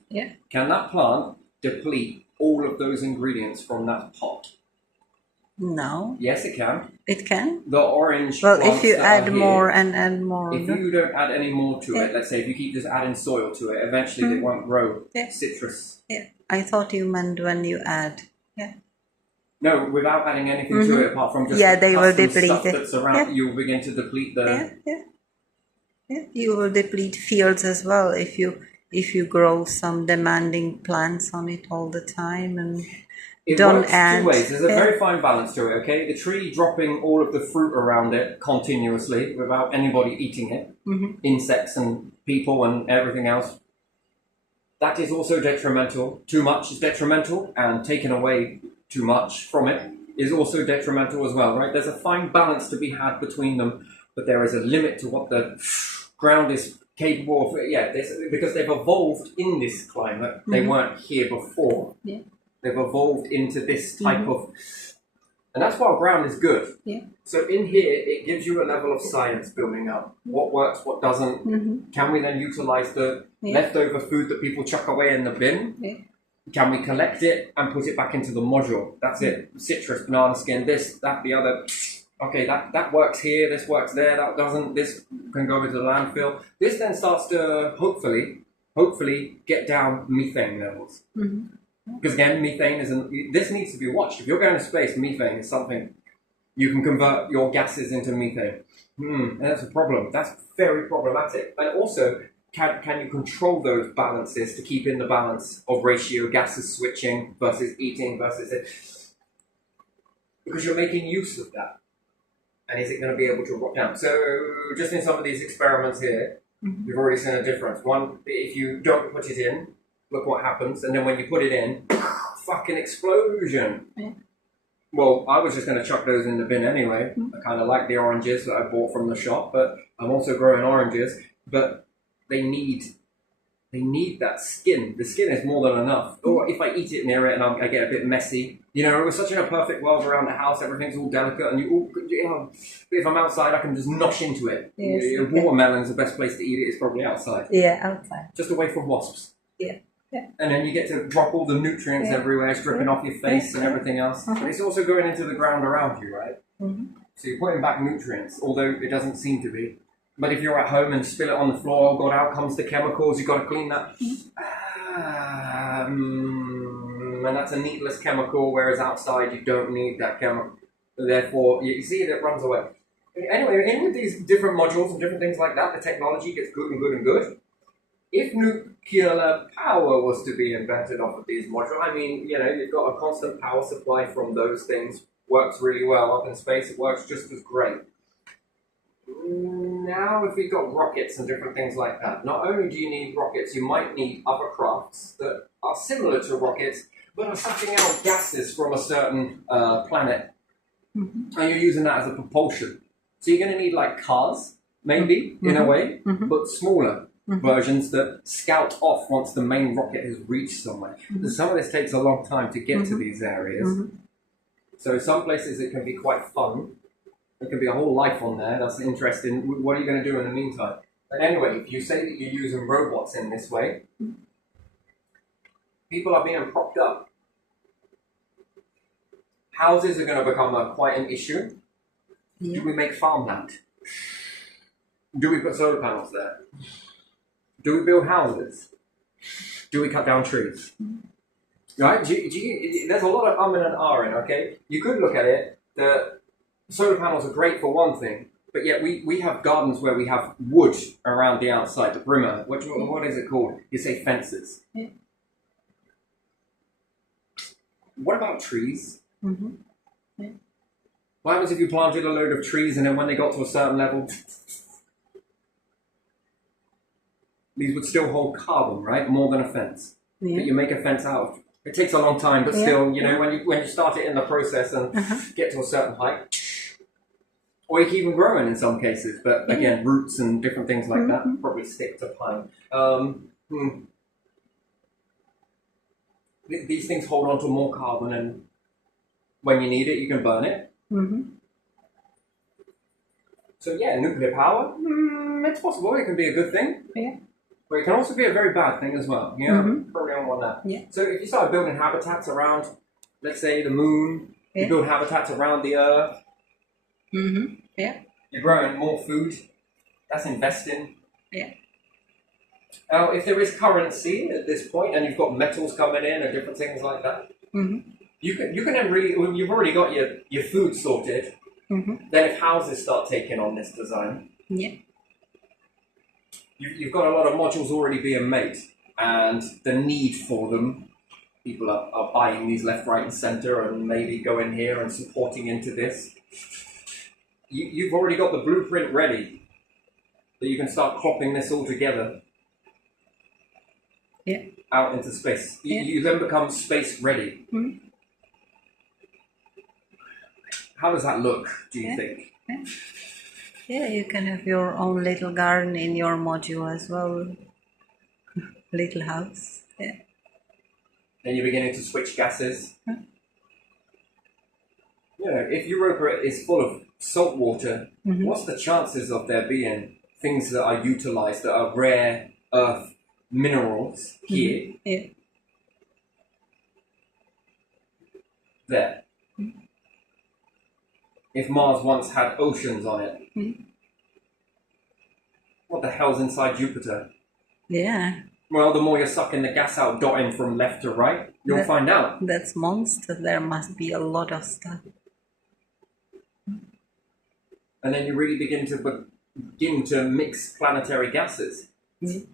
Can that plant deplete all of those ingredients from that pot? No. Yes, it can. It can? The orange Well, plants if you that add are more here, and add more. if you don't add any more to it, let's say if you keep just adding soil to it, eventually they won't grow citrus. I thought you meant when you add. No, without adding anything to it apart from just they will deplete stuff it. that's around, you'll begin to deplete the... You will deplete fields as well if you grow some demanding plants on it all the time and It don't works add. two ways. There's a very fine balance to it, okay? The tree dropping all of the fruit around it continuously without anybody eating it, insects and people and everything else, that is also detrimental. Too much is detrimental, and taken away too much from it is also detrimental as well, right? There's a fine balance to be had between them, but there is a limit to what the ground is capable of. Because they've evolved in this climate. They weren't here before. They've evolved into this type of And that's why ground is good. Yeah. So in here, it gives you a level of science building up. What works, what doesn't. Can we then utilize the leftover food that people chuck away in the bin? Yeah. Can we collect it and put it back into the module? That's it. Citrus, banana skin, this, that, the other. Okay, that works here, this works there, that doesn't. This can go into the landfill. This then starts to hopefully get down methane levels. Because again, methane this needs to be watched. If you're going to space, methane is something you can convert your gases into methane. And that's a problem. That's very problematic. And also, can you control those balances to keep in the balance of ratio gases switching versus eating versus it? Because you're making use of that. And is it going to be able to rock down? So just in some of these experiments here, you've already seen a difference. One, if you don't put it in, look what happens. And then when you put it in, fucking explosion. Yeah. Well, I was just going to chuck those in the bin anyway. I kind of like the oranges that I bought from the shop, but I'm also growing oranges. But they need that skin. The skin is more than enough. Or if I eat it near it and I get a bit messy, you know, we're such in a perfect world around the house, everything's all delicate, and if I'm outside, I can just nosh into it. Yes, watermelon's the best place to eat it. It's probably outside. Yeah, outside. Just away from wasps. Yeah. Yeah. And then you get to drop all the nutrients everywhere, it's dripping off your face and everything else. But it's also going into the ground around you, right? So you're putting back nutrients, although it doesn't seem to be. But if you're at home and spill it on the floor, oh God, out comes the chemicals, you've got to clean that. And that's a needless chemical, whereas outside you don't need that chemical. Therefore, you see it runs away. Anyway, in with these different modules and different things like that, the technology gets good and good and good. If nuclear power was to be invented off of these modules, I mean, you know, you've got a constant power supply from those things, works really well. Up in space, it works just as great. Now, if we've got rockets and different things like that, not only do you need rockets, you might need other crafts that are similar to rockets, but are sucking out gases from a certain planet, and you're using that as a propulsion. So you're going to need like cars, maybe, in a way, but smaller versions that scout off once the main rocket has reached somewhere. Some of this takes a long time to get to these areas. So some places it can be quite fun. There can be a whole life on there. That's interesting. What are you going to do in the meantime? But anyway, if you say that you're using robots in this way, people are being propped up. Houses are going to become quite an issue. Do we make farmland? Do we put solar panels there? Do we build houses? Do we cut down trees? Right? There's a lot of and ahhing, okay? You could look at it that solar panels are great for one thing, but yet we have gardens where we have wood around the outside, the perimeter. What is it called? You say fences. Yeah. What about trees? Yeah. What happens if you planted a load of trees and then when they got to a certain level, these would still hold carbon, right? More than a fence. Yeah. But you make a fence out of. It takes a long time, but still, you know, when you start it in the process and get to a certain height, or you can even grow it in some cases, but again, roots and different things like that probably stick to pine. These things hold on to more carbon, and when you need it, you can burn it. So yeah, nuclear power, it's possible. It can be a good thing. Yeah. But it can also be a very bad thing as well. Yeah, probably don't want that. Yeah. So if you start building habitats around, let's say, the moon, you build habitats around the Earth. Yeah. You're growing more food. That's investing. Yeah. Now, if there is currency at this point, and you've got metals coming in and different things like that, you can then really, when you've already got your food sorted, then if houses start taking on this design, you've got a lot of modules already being made, and the need for them, people are buying these left, right, and center, and maybe going here and supporting into this. You've already got the blueprint ready, that you can start cropping this all together out into space. You then become space ready. How does that look, do you think? Yeah, you can have your own little garden in your module as well. Little house. Yeah. And you're beginning to switch gases. You know, if Europa is full of salt water, what's the chances of there being things that are utilized that are rare earth minerals here, Yeah. there? If Mars once had oceans on it, what the hell's inside Jupiter? Yeah. Well, the more you're sucking the gas out, dotting from left to right, you'll find out. That's monster. There must be a lot of stuff. And then you really begin to mix planetary gases. You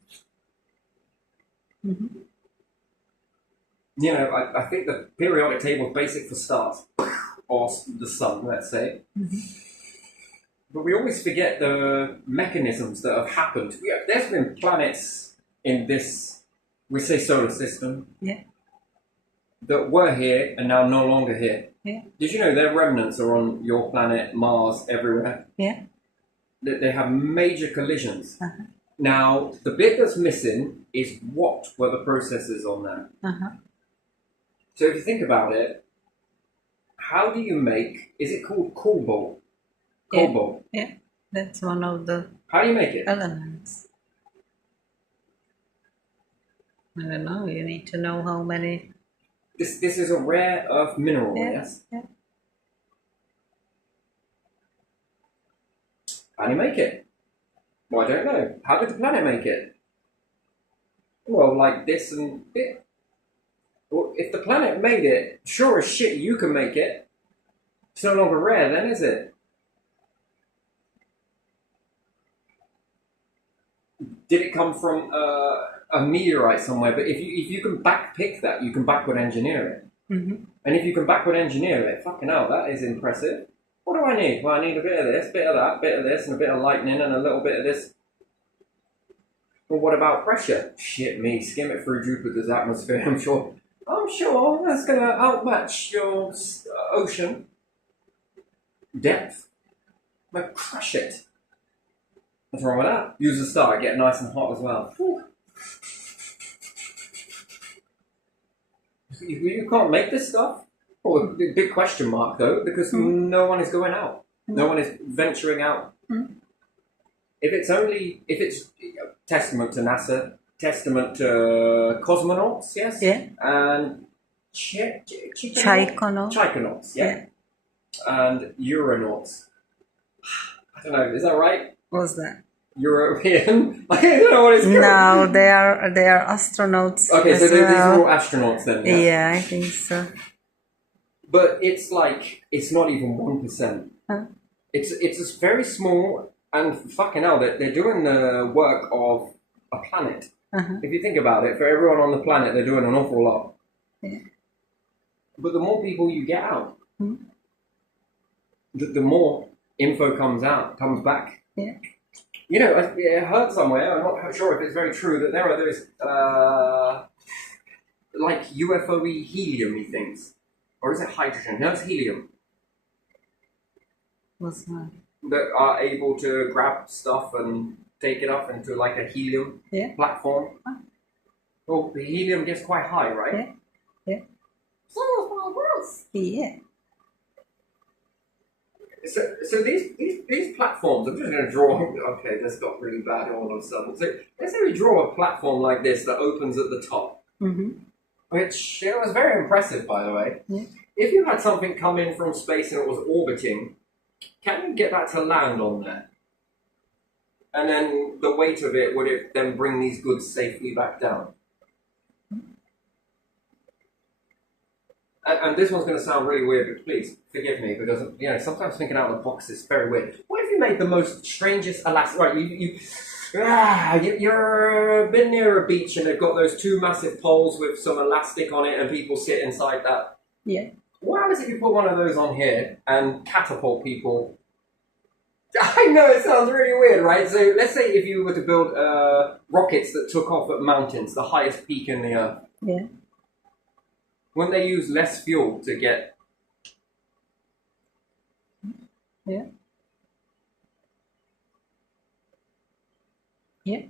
know, I think the periodic table is basic for stars, or the sun, let's say. But we always forget the mechanisms that have happened. Yeah, there's been planets in this, we say solar system, that were here and now no longer here. Yeah. Did you know their remnants are on your planet, Mars, everywhere? Yeah. They have major collisions. Now, the bit that's missing is what were the processes on that. So if you think about it, how do you make, is it called cobalt? Cobalt. Yeah. That's one of the How do you make it? elements. I don't know. You need to know how many. This is a rare earth mineral, yes? Yeah. How do you make it? Well, I don't know. How did the planet make it? Well, like this and this. Well, if the planet made it, sure as shit you can make it. It's no longer rare then, is it? Did it come from a meteorite somewhere? But if you can backpick that, you can backward engineer it. And if you can backward engineer it, fucking hell, that is impressive. What do I need? Well, I need a bit of this, bit of that, bit of this, and a bit of lightning, and a little bit of this. Well, what about pressure? Shit me, skim it through Jupiter's atmosphere, I'm sure that's going to outmatch your ocean depth. Like, crush it. What's wrong with that? Use the star, get nice and hot as well. You can't make this stuff? Oh, big question mark though, because no one is going out. No one is venturing out. If it's testament to NASA, testament to cosmonauts, yes? Yeah. And Chaikonauts, yeah. And Uranauts. I don't know, is that right? What's that? European? I don't know what it's called. No, they are astronauts. Okay, so as these are well. all astronauts then, yeah? Yeah, I think so. But it's like, it's not even 1%. It's just very small, and fucking hell, they're doing the work of a planet. If you think about it, for everyone on the planet, they're doing an awful lot. Yeah. But the more people you get out, the more info comes back. Yeah. You know, I heard somewhere, I'm not sure if it's very true, that there are those, like UFO-y helium-y things. Or is it hydrogen? No, it's helium. What's that? That are able to grab stuff and take it up into like a helium platform. Well, the helium gets quite high, right? Yeah. Yeah. So these platforms, I'm just going to draw. Okay, this got really bad all of a sudden. So let's say we draw a platform like this that opens at the top, which it was very impressive, by the way. Yeah. If you had something come in from space and it was orbiting, can you get that to land on there? And then the weight of it, would it then bring these goods safely back down? And this one's going to sound really weird, but please forgive me, because sometimes thinking out of the box is very weird. What if you made the most strangest elastic? Right, you're been near a beach and they've got those two massive poles with some elastic on it, and people sit inside that. Yeah. What happens if you put one of those on here and catapult people? I know it sounds really weird, right? So let's say if you were to build rockets that took off at mountains, the highest peak in the Earth. Yeah. Wouldn't they use less fuel to get? Yeah. Yeah.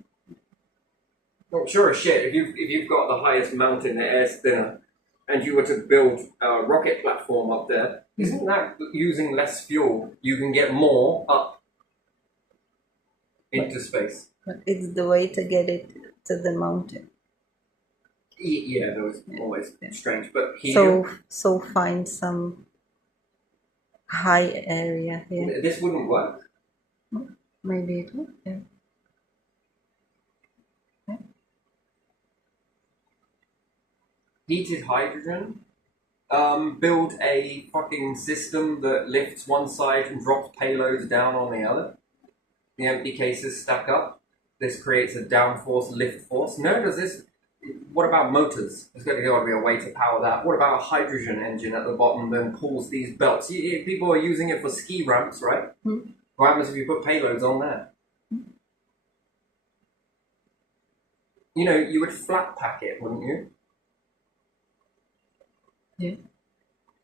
Well, sure as shit. If you've got the highest mountain, the air's thinner, and you were to build a rocket platform up there, Isn't that using less fuel? You can get more up into space. But it's the way to get it to the mountain. Yeah, that was always strange. But helium, So find some high area here. this wouldn't work. Maybe it will. Yeah. Heated hydrogen. Build a fucking system that lifts one side and drops payloads down on the other. The empty cases stack up. This creates a downforce lift force. No, does this? What about motors? There's got to be a way to power that. What about a hydrogen engine at the bottom that pulls these belts? People are using it for ski ramps, right? What happens if you put payloads on there? You know, you would flat pack it, wouldn't you? Yeah.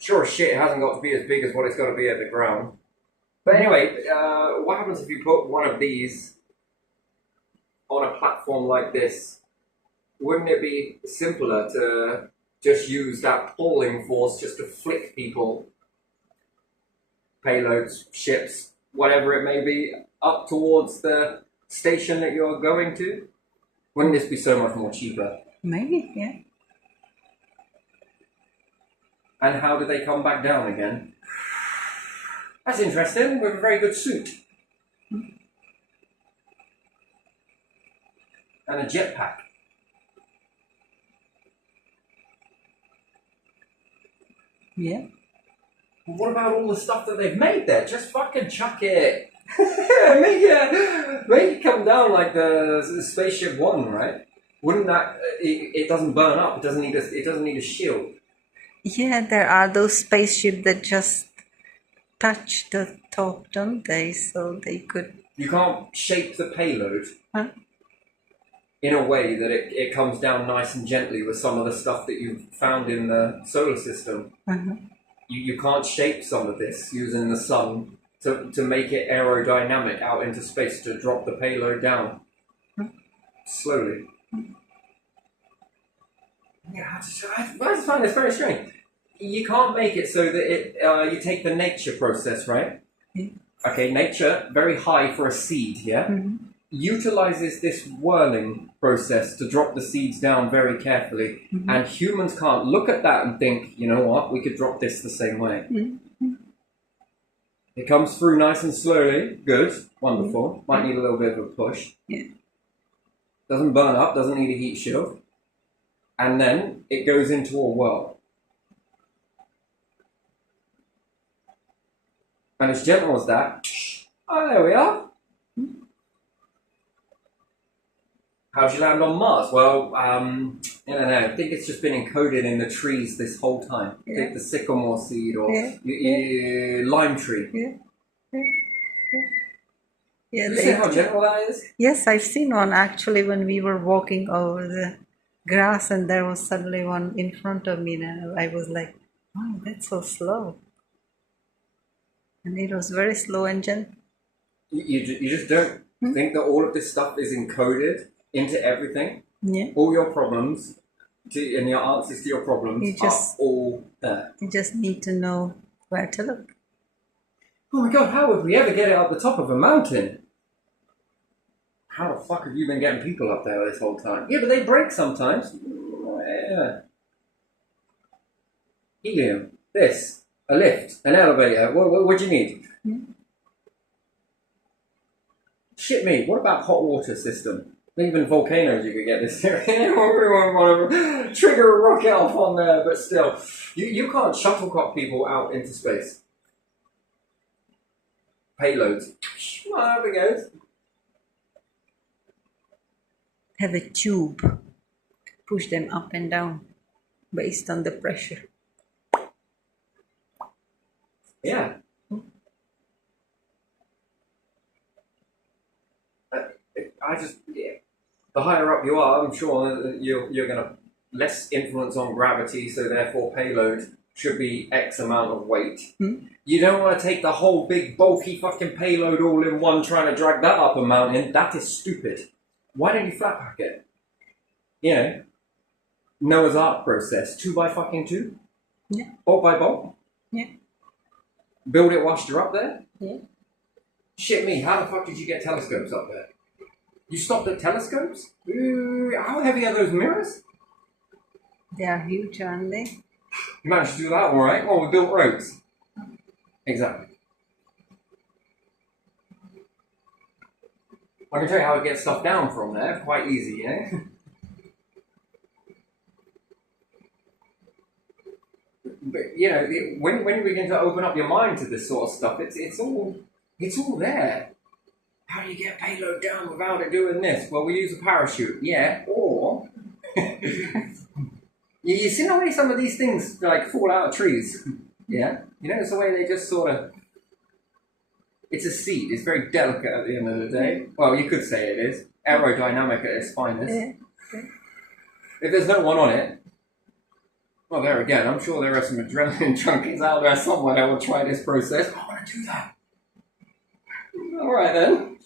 Sure as shit, it hasn't got to be as big as what it's got to be at the ground. But anyway, what happens if you put one of these on a platform like this? Wouldn't it be simpler to just use that pulling force just to flick people, payloads, ships, whatever it may be, up towards the station that you're going to? Wouldn't this be so much more cheaper? Maybe, yeah. And how do they come back down again? That's interesting, with a very good suit. And a jetpack. Yeah. What about all the stuff that they've made there? Just fucking chuck it. make it come down like the Spaceship One, right? Wouldn't that? It doesn't burn up. It doesn't need a shield. Yeah, there are those spaceships that just touch the top, don't they? So they could. You can't shape the payload in a way that it comes down nice and gently with some of the stuff that you've found in the solar system. You can't shape some of this using the sun to make it aerodynamic out into space to drop the payload down slowly. Yeah, I just find this very strange. You can't make it so that you take the nature process, right? Okay, nature, very high for a seed, yeah? Utilizes this whirling process to drop the seeds down very carefully. And humans can't look at that and think, you know what, we could drop this the same way. It comes through nice and slowly. Good, wonderful. Might need a little bit of a push. Doesn't burn up, doesn't need a heat shield. And then it goes into a whirl. And as gentle as that, oh, there we are. How'd you land on Mars? Well, I don't know. I think it's just been encoded in the trees this whole time. Take the sycamore seed or lime tree. Yeah, you see how gentle that is? Yes, I've seen one actually when we were walking over the grass and there was suddenly one in front of me and I was like, wow, that's so slow. And it was very slow and gentle. You just don't think that all of this stuff is encoded into everything? Yeah. All your problems and your answers to your problems are all there. You just need to know where to look. Oh my god, how would we ever get it up the top of a mountain? How the fuck have you been getting people up there this whole time? Yeah, but they break sometimes. Yeah. Helium. This. A lift. An elevator. What do you need? Shit me. What about hot water system? Even volcanoes you could get this here. Trigger a rocket off on there, but still. You can't shuttlecock people out into space. Payloads. Well, there it goes. Have a tube. Push them up and down based on the pressure. Yeah. The higher up you are, I'm sure you're going to less influence on gravity, so therefore payload should be X amount of weight. You don't want to take the whole big bulky fucking payload all in one trying to drag that up a mountain. That is stupid. Why don't you flat pack it? You know, Noah's Ark process, 2x2? Yeah. Bolt by bolt? Yeah. Build it whilst you're up there? Yeah. Shit me, how the fuck did you get telescopes up there? You stopped at telescopes? How heavy are those mirrors? They are huge, aren't they? You managed to do that alright? Oh, we built roads. Exactly. I can tell you how to get stuff down from there, quite easy, eh? But you know, when you begin to open up your mind to this sort of stuff, it's all there. How do you get payload down without it doing this? Well, we use a parachute, yeah, or you see the way some of these things like fall out of trees, yeah. You notice the way they just sort of. It's a seat. It's very delicate at the end of the day. Well, you could say it is aerodynamic at its finest. Yeah. If there's no one on it. Well, there again, I'm sure there are some adrenaline junkies out there somewhere that will try this process. I want to do that. All right then.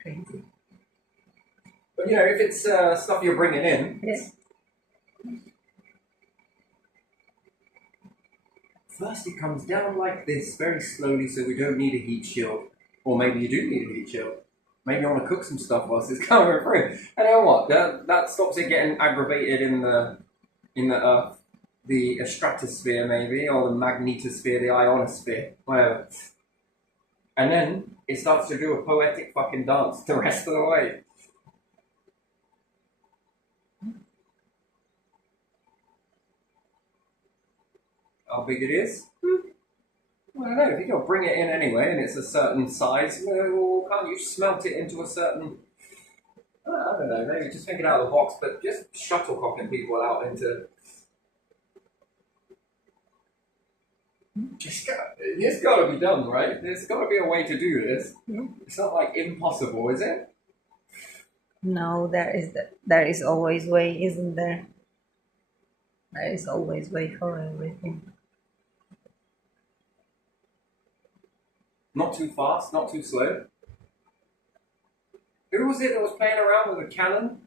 Crazy. But you know, if it's stuff you're bringing in, Yeah. first it comes down like this, very slowly, so we don't need a heat shield. Or maybe you do need a heat shield. Maybe you want to cook some stuff whilst it's coming through. And you know what? That stops it getting aggravated in the Earth. The stratosphere, maybe, or the magnetosphere, the ionosphere, whatever. And then it starts to do a poetic fucking dance the rest of the way. How big it is? Well, I don't know. If you're going to bring it in anyway, and it's a certain size, well, can't you smelt it into a certain... I don't know, maybe just thinking out of the box, but just shuttlecocking people out into... It's got to be done, right? There's got to be a way to do this. It's not like impossible, is it? No, there is always way, isn't there? There is always way for everything. Not too fast, not too slow. Who was it that was playing around with a cannon?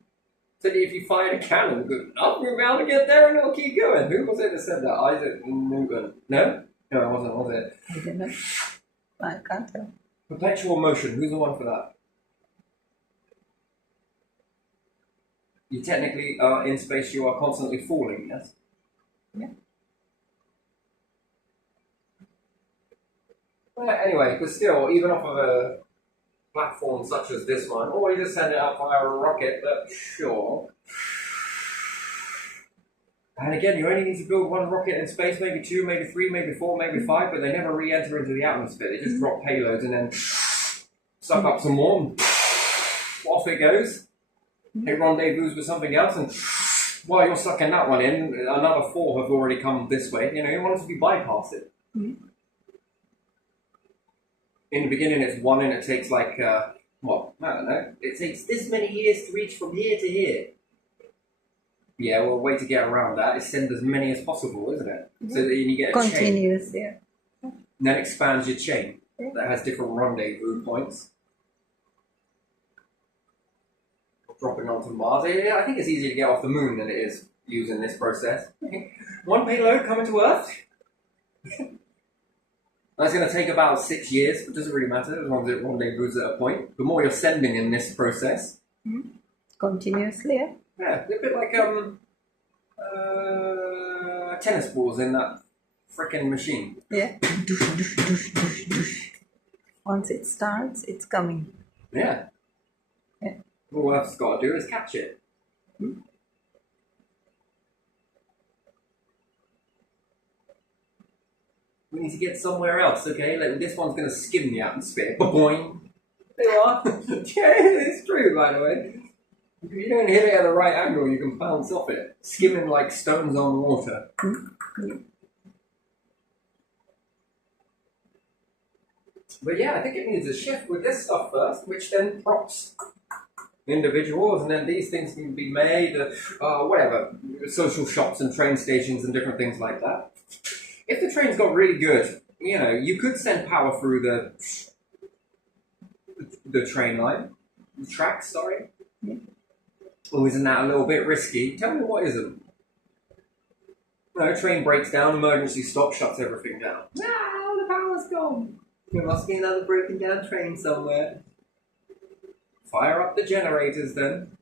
Said if you fired a cannon, good enough, we'll be able to get there and it'll keep going. Who was it that said that? Isaac Newton. No? No, it wasn't, was it? I don't know. I can't tell. Perpetual motion. Who's the one for that? You technically are in space, you are constantly falling, yes? Yeah. Well, anyway, but still, even off of a platform such as this one, or you just send it up via a rocket, but sure. And again, you only need to build one rocket in space, maybe two, maybe three, maybe four, maybe five, but they never re-enter into the atmosphere. They just drop payloads and then suck up some more, and off it goes. It rendezvous with something else, and while you're sucking that one in, another four have already come this way. You know, you want it to be bypassed. In the beginning, it's one, and it takes like, I don't know. It takes this many years to reach from here to here. Yeah, well, a way to get around that is send as many as possible, isn't it? So that you get a Continuous, chain. yeah. And then expands your chain that has different rendezvous points. Dropping onto Mars. I think it's easier to get off the moon than it is using this process. One payload coming to Earth. That's going to take about 6 years, but it doesn't really matter as long as it rendezvous at a point. The more you're sending in this process. Continuously, yeah. Yeah, a bit like tennis balls in that frickin' machine. Yeah. Once it starts, it's coming. Yeah. Yeah. All Earth's got to do is catch it. We need to get somewhere else, okay? Like, this one's going to skim the atmosphere. Boing! There you are. Yeah, it's true, by the way. If you don't hit it at the right angle, you can bounce off it. Skimming like stones on water. But yeah, I think it needs a shift with this stuff first, which then props individuals, and then these things can be made, whatever, social shops and train stations and different things like that. If the trains got really good, you know, you could send power through the train line, the tracks, sorry. Oh, isn't that a little bit risky? Tell me what isn't. No, train breaks down, emergency stop, shuts everything down. No, the power power's gone. There must be another broken down train somewhere. Fire up the generators then.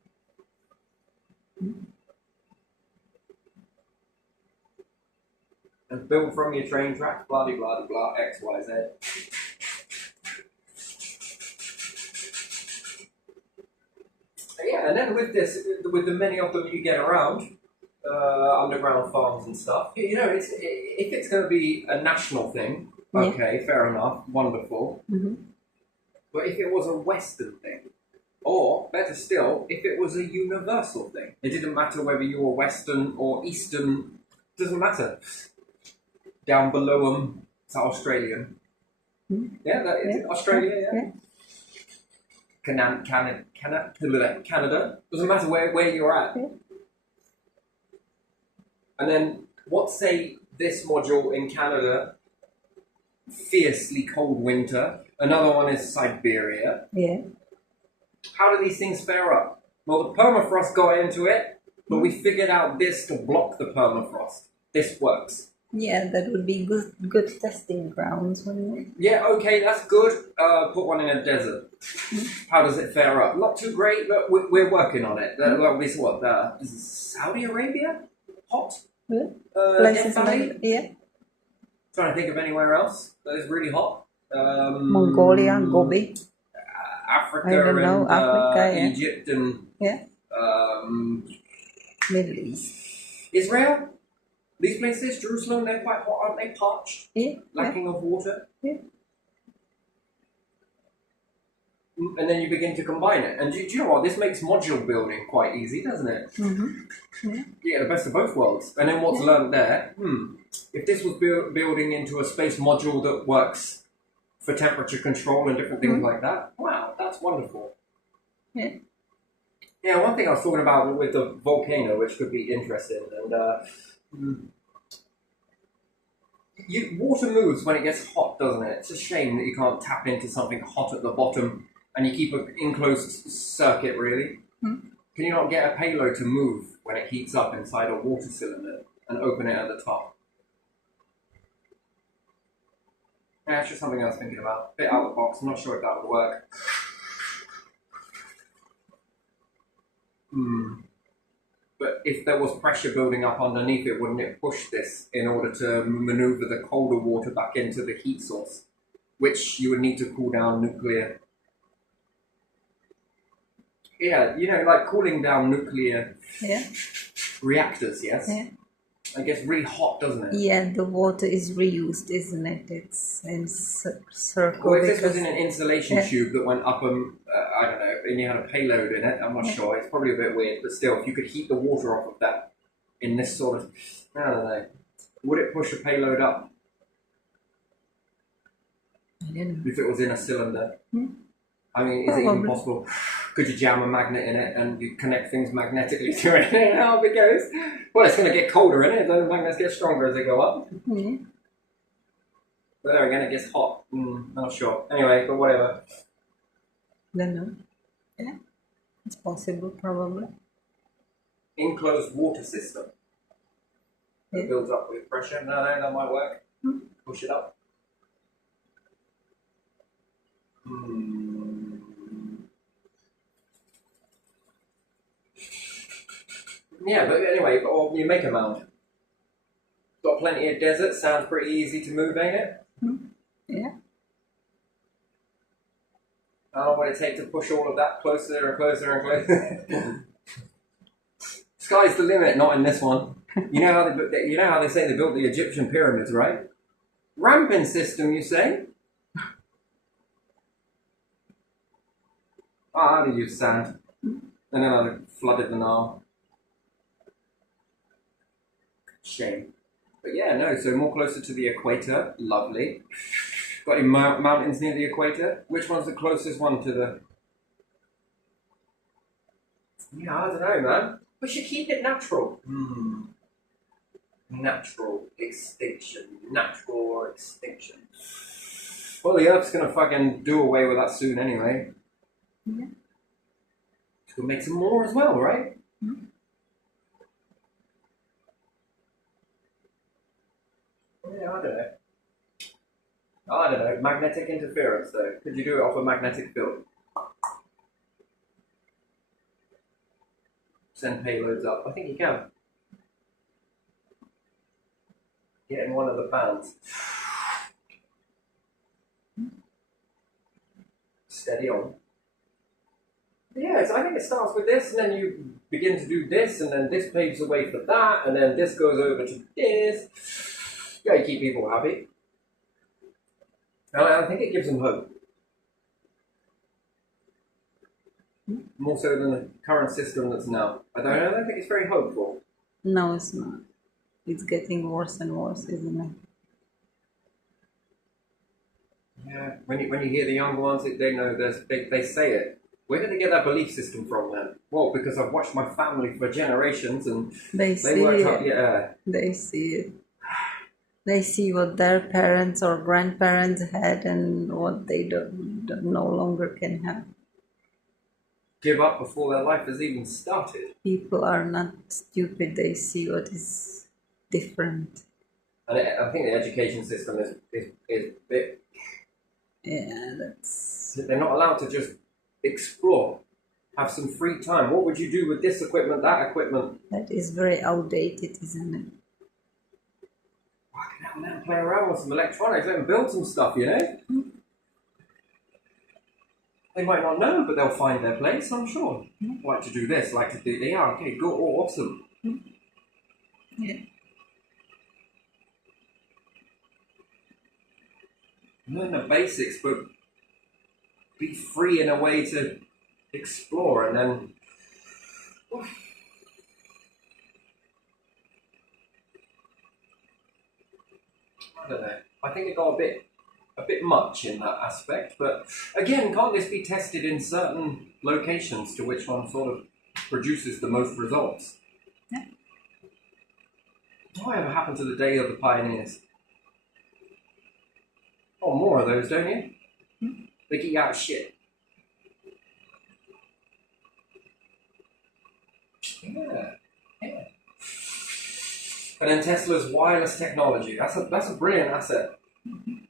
And build from your train tracks, blah blah blah blah, X, Y, Z. Yeah, and then with this, with the many of them you get around, underground farms and stuff, you know, if it's going to be a national thing, okay, fair enough, wonderful. But if it was a Western thing, or better still, if it was a universal thing, it didn't matter whether you were Western or Eastern, doesn't matter. Down below them, it's Australian. Yeah, that is Australia, yeah. Canada. Doesn't matter where you're at. And then, what say this module in Canada, fiercely cold winter. Another one is Siberia. Yeah. How do these things fare up? Well, the permafrost got into it, but we figured out this to block the permafrost. This works. Yeah, that would be good testing grounds, wouldn't it? Yeah, okay, that's good. Put one in a desert. How does it fare up? Not too great, but we're working on it. This what? Is Saudi Arabia hot? Places like Trying to think of anywhere else that is really hot. Mongolia, Gobi. Africa, I don't know, Africa, yeah. Egypt, and Middle East. Israel. These places, Jerusalem, they're quite hot, aren't they? Parched, lacking of water. Yeah. And then you begin to combine it. And do you know what? This makes module building quite easy, doesn't it? Yeah, the best of both worlds. And then what's learned there? If this was building into a space module that works for temperature control and different things like that, wow, that's wonderful. Yeah. Yeah, one thing I was talking about with the volcano, which could be interesting, and water moves when it gets hot, doesn't it? It's a shame that you can't tap into something hot at the bottom and you keep an enclosed circuit, really. Can you not get a payload to move when it heats up inside a water cylinder and open it at the top? Yeah, it's just something I was thinking about. Bit out of the box. I'm not sure if that would work. But if there was pressure building up underneath it, wouldn't it push this in order to maneuver the colder water back into the heat source, which you would need to cool down nuclear? Yeah, you know, like cooling down nuclear reactors, yes? Yeah. It gets really hot, doesn't it? Yeah, the water is reused, isn't it? It's in circle. Well, if this was in an insulation tube that went up, I don't know, and you had a payload in it, I'm not sure. It's probably a bit weird, but still, if you could heat the water off of that in this sort of, I don't know, would it push a payload up? I don't know. If it was in a cylinder? I mean, is it even possible? Could you jam a magnet in it and you connect things magnetically to it and how it goes? Well, it's going to get colder in it, the magnets get stronger as they go up. But there again, it gets hot. Not sure. Anyway, but whatever. Don't know. Yeah, it's possible, probably. Enclosed water system. It builds up with pressure. No, that might work. Push it up. Yeah, but anyway, or you make a mound. Got plenty of desert, sounds pretty easy to move, ain't it? Yeah. What would it take to push all of that closer and closer and closer? Sky's the limit, not in this one. You know how they say they built the Egyptian pyramids, right? Ramping system, you say? How did you use sand? And then I flooded the Nile. Shame. But yeah, no, so more closer to the equator. Lovely. Got any mountains near the equator? Which one's the closest one to the... Yeah, I don't know, man. We should keep it natural. Natural extinction. Natural extinction. Well, the Earth's gonna fucking do away with that soon anyway. Yeah. We'll make some more as well, right? Yeah, I don't know. I don't know, magnetic interference though. Could you do it off a magnetic field? Send payloads up. I think you can. Get in one of the bands. Steady on. Yeah, so I think it starts with this, and then you begin to do this, and then this paves the way for that, and then this goes over to this. Yeah, you keep people happy. And I think it gives them hope. More so than the current system that's now. I don't think it's very hopeful. No, it's not. It's getting worse and worse, isn't it? Yeah, when you hear the younger ones, they know this. They say it. Where did they get that belief system from then? Well, because I've watched my family for generations and They see worked it. out, yeah. They see it. They see what their parents or grandparents had and what they don't no longer can have. Give up before their life has even started. People are not stupid. They see what is different. And I think the education system is a bit... Yeah, that's... They're not allowed to just explore, have some free time. What would you do with this equipment, that equipment? That is very outdated, isn't it? Fucking hell, now play around with some electronics, let them build some stuff, you know? They might not know, but they'll find their place, I'm sure. Like to do this, like to do... Yeah, okay, good, oh, awesome. Yeah. Learn the basics, but be free in a way to explore, and then I don't know. I think it got a bit much in that aspect, but again, can't this be tested in certain locations to which one sort of produces the most results? Yeah. Whatever happened to the day of the pioneers? Oh, more of those, don't you? They get you out of shit. Yeah. And then Tesla's wireless technology. That's a brilliant asset.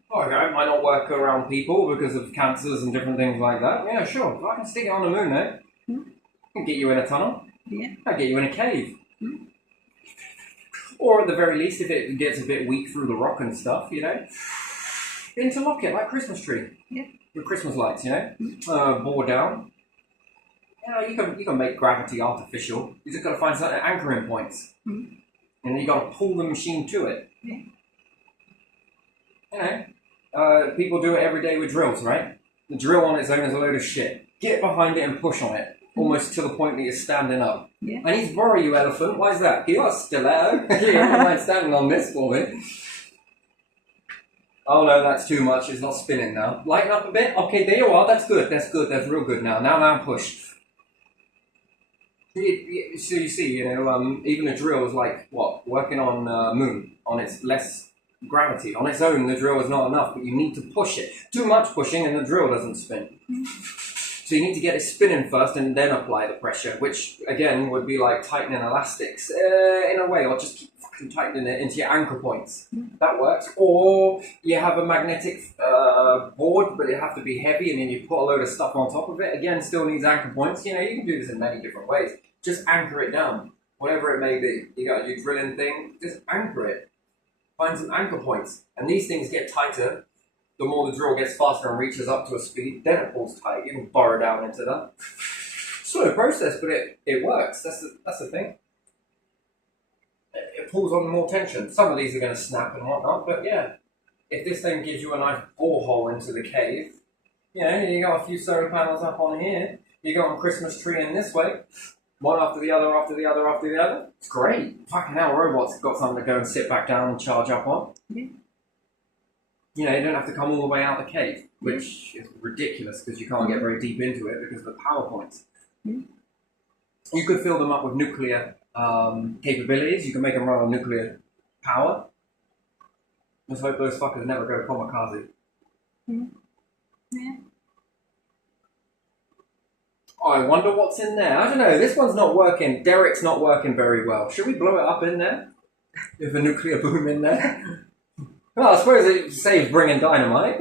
Oh, okay, it might not work around people because of cancers and different things like that. Yeah, sure. I can stick it on the moon, though. I can get you in a tunnel. Yeah. I'll get you in a cave. Or at the very least, if it gets a bit weak through the rock and stuff, you know, interlock it like Christmas tree. Yeah. With Christmas lights, you know, bore down. You know, you can make gravity artificial. You just got to find some anchoring points, and then you got to pull the machine to it. Yeah. You know, people do it every day with drills, right? The drill on its own is a load of shit. Get behind it and push on it, almost to the point that you're standing up. Yeah. I need to borrow you, elephant. Why is that? You got a stiletto. You don't mind standing on this for me. Oh no, that's too much. It's not spinning now. Lighten up a bit. Okay, there you are. That's good. That's good. That's real good now. Now push. So you see, you know, even a drill is like, what? Working on moon, on its less gravity. On its own, the drill is not enough, but you need to push it. Too much pushing and the drill doesn't spin. So you need to get it spinning first and then apply the pressure, which, again, would be like tightening elastics in a way, or just keep fucking tightening it into your anchor points. That works. Or you have a magnetic board, but it have to be heavy, and then you put a load of stuff on top of it. Again, still needs anchor points. You know, you can do this in many different ways. Just anchor it down, whatever it may be. You got your drilling thing, just anchor it. Find some anchor points. And these things get tighter the more the drill gets faster and reaches up to a speed, then it pulls tight. You can burrow down into that. Slow process, but it works. That's the thing. It pulls on more tension. Some of these are going to snap and whatnot, but yeah. If this thing gives you a nice borehole into the cave, you know, you got a few solar panels up on here, you got a Christmas tree in this way, one after the other, after the other, after the other. It's great. Fucking hell, robots got something to go and sit back down and charge up on. Yeah. You know, you don't have to come all the way out the cave, which is ridiculous because you can't get very deep into it because of the power points. You could fill them up with nuclear capabilities. You can make them run on nuclear power. Let's hope those fuckers never go kamikaze. Yeah. Oh, I wonder what's in there. I don't know. This one's not working. Derek's not working very well. Should we blow it up in there? With a nuclear boom in there? Well, I suppose it saves bringing dynamite.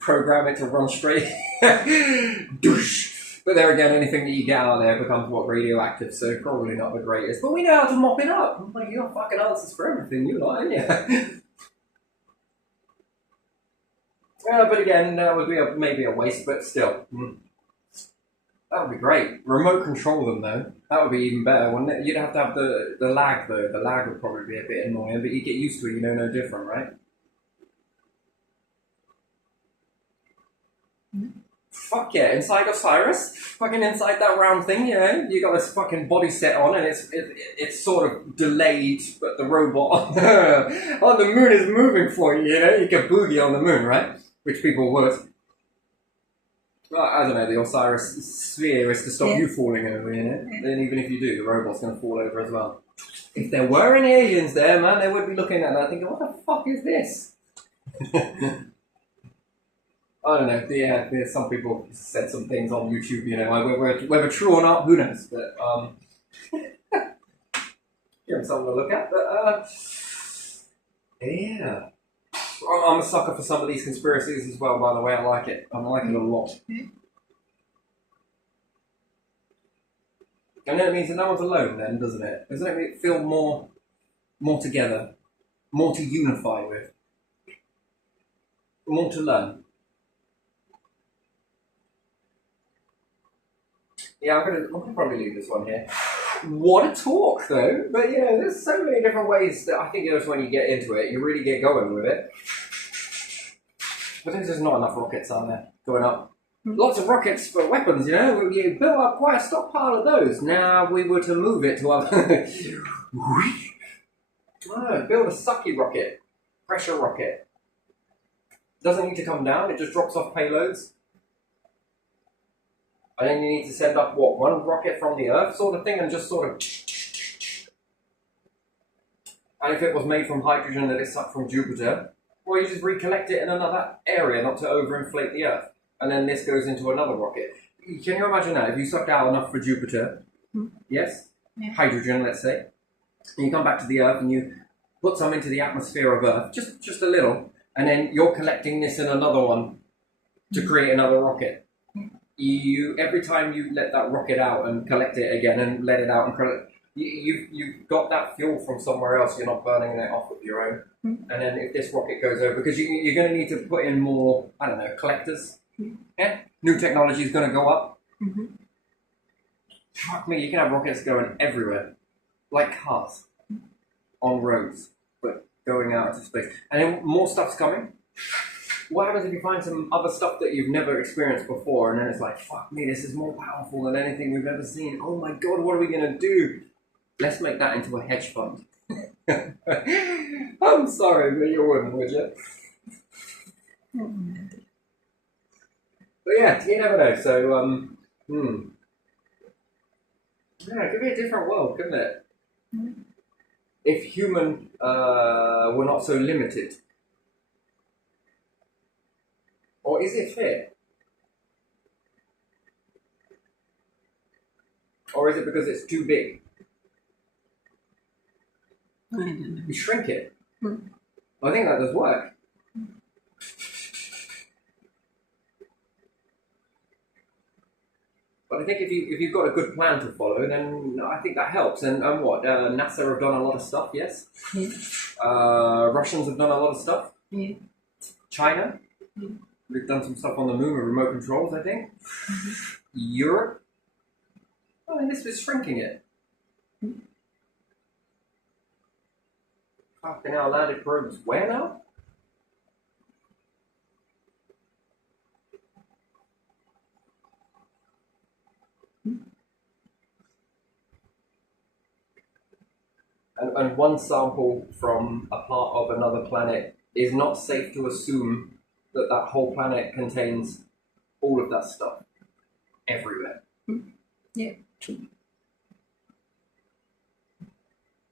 Program it to run straight. Douche. But there again, anything that you get out there becomes radioactive, so probably not the greatest. But we know how to mop it up. Like, you got fucking answers for everything, you like, yeah. But again, that would be maybe a waste, but still. That would be great. Remote control them though. That would be even better, wouldn't it? You'd have to have the lag though. The lag would probably be a bit annoying, but you get used to it, you know no different, right? Fuck yeah, inside Osiris, fucking inside that round thing, you know, you got this fucking body set on and it's sort of delayed, but the robot on the moon is moving for you, you know, you can boogie on the moon, right? Which people would. Well, I don't know, the Osiris sphere is to stop you falling over, you know? Then even if you do, the robot's going to fall over as well. If there were any aliens there, man, they would be looking at that thinking, what the fuck is this? I don't know. Yeah, some people said some things on YouTube, you know, whether true or not, who knows? But give them something to look at. But yeah, I'm a sucker for some of these conspiracies as well. By the way, I like it. I like it a lot. And then it means that no one's alone. Then, doesn't it? Doesn't it feel more together, more to unify with, more to learn? Yeah, I'll probably leave this one here. What a talk, though. But yeah, there's so many different ways that I think just when you get into it, you really get going with it. But there's just not enough rockets, are there, going up? Lots of rockets for weapons, you know. You built up quite a stockpile of those. Now we were to move it to other... build a sucky rocket. Pressure rocket. Doesn't need to come down, it just drops off payloads. And then you need to send up, what, one rocket from the Earth sort of thing and just sort of... And if it was made from hydrogen that is sucked from Jupiter, well, you just recollect it in another area, not to overinflate the Earth. And then this goes into another rocket. Can you imagine that? If you sucked out enough for Jupiter, yes? Yeah. Hydrogen, let's say, and you come back to the Earth and you put some into the atmosphere of Earth, just a little, and then you're collecting this in another one to create another rocket. Every time you let that rocket out and collect it again and let it out and collect, you've got that fuel from somewhere else. You're not burning it off of your own. And then if this rocket goes over, because you're going to need to put in more, I don't know, collectors. Yeah, new technology is going to go up. Fuck me, you can have rockets going everywhere, like cars on roads, but going out into space. And then more stuff's coming. What happens if you find some other stuff that you've never experienced before, and then it's like, fuck me, this is more powerful than anything we've ever seen. Oh my god, what are we going to do? Let's make that into a hedge fund. I'm sorry, but you wouldn't, would you? But yeah, you never know. So, yeah, it could be a different world, couldn't it? If human were not so limited. Or is it fair? Or is it because it's too big? I don't know. You shrink it. I think that does work. But I think if you've got a good plan to follow, then I think that helps. And what? NASA have done a lot of stuff, yes? Yeah. Russians have done a lot of stuff. Yeah. China? They've done some stuff on the moon with remote controls, I think. Europe? Oh, and this was shrinking it. Fucking hell, landed probes. Where now? And one sample from a part of another planet is not safe to assume that that whole planet contains all of that stuff everywhere. Yeah, true.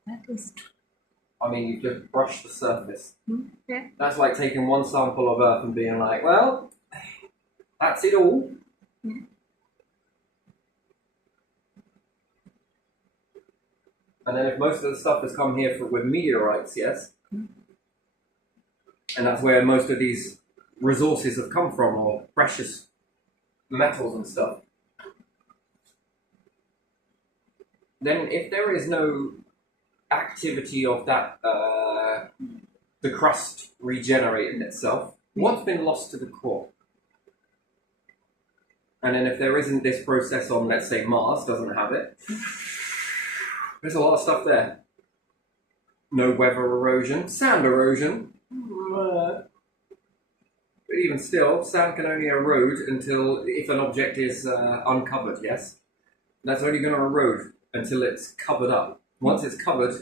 That is true. I mean, you've just brushed the surface. Yeah. That's like taking one sample of Earth and being like, well, that's it all. And then if most of the stuff has come here with meteorites, yes, that's where most of these resources have come from, or precious metals and stuff. Then if there is no activity of that, the crust regenerating itself, what's been lost to the core? And then if there isn't this process on, let's say, Mars doesn't have it, there's a lot of stuff there. No weather erosion, sand erosion. But even still, sand can only erode until, if an object is uncovered, yes? That's only going to erode until it's covered up. Once it's covered,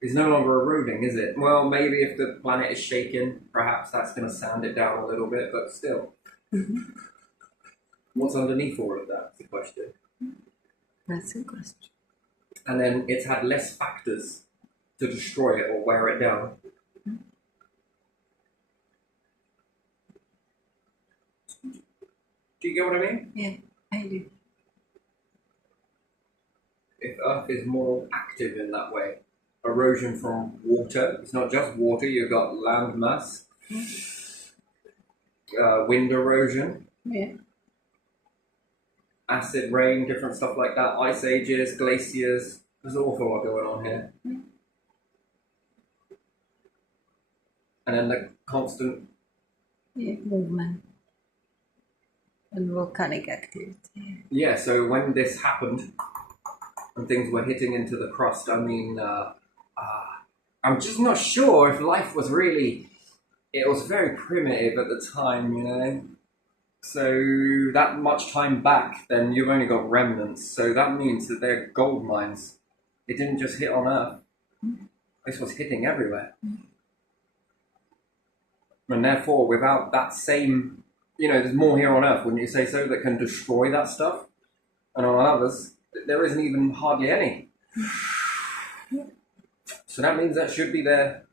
it's no longer eroding, is it? Well, maybe if the planet is shaken, perhaps that's going to sand it down a little bit, but still. What's underneath all of that is the question. That's a question. And then it's had less factors to destroy it or wear it down. Do you get what I mean? Yeah, I do. If Earth is more active in that way, erosion from water, it's not just water, you've got land mass, wind erosion, Yeah. acid rain, different stuff like that, ice ages, glaciers. There's an awful lot going on here. And then the constant Movement and volcanic activity. Yeah, so when this happened and things were hitting into the crust, I mean, I'm just not sure if life was really, it was very primitive at the time, you know. So that much time back, then you've only got remnants. So that means that they're gold mines. It didn't just hit on Earth. This was hitting everywhere. And therefore, without that same, you know, there's more here on Earth, wouldn't you say so, that can destroy that stuff? And on others, there isn't even hardly any. So that means that should be there,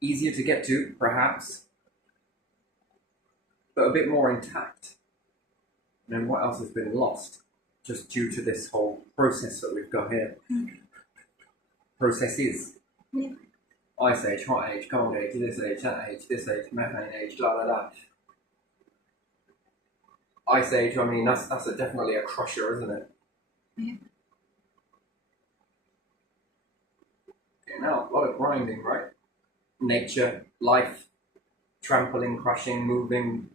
easier to get to, perhaps, but a bit more intact. And then what else has been lost, just due to this whole process that we've got here? Processes. Yeah. Ice age, hot age, cold age, this age, methane age, blah, blah, blah. Ice age, I mean, that's definitely a crusher, isn't it? Yeah. Okay, now, a lot of grinding, right? Nature, life, trampling, crushing, moving,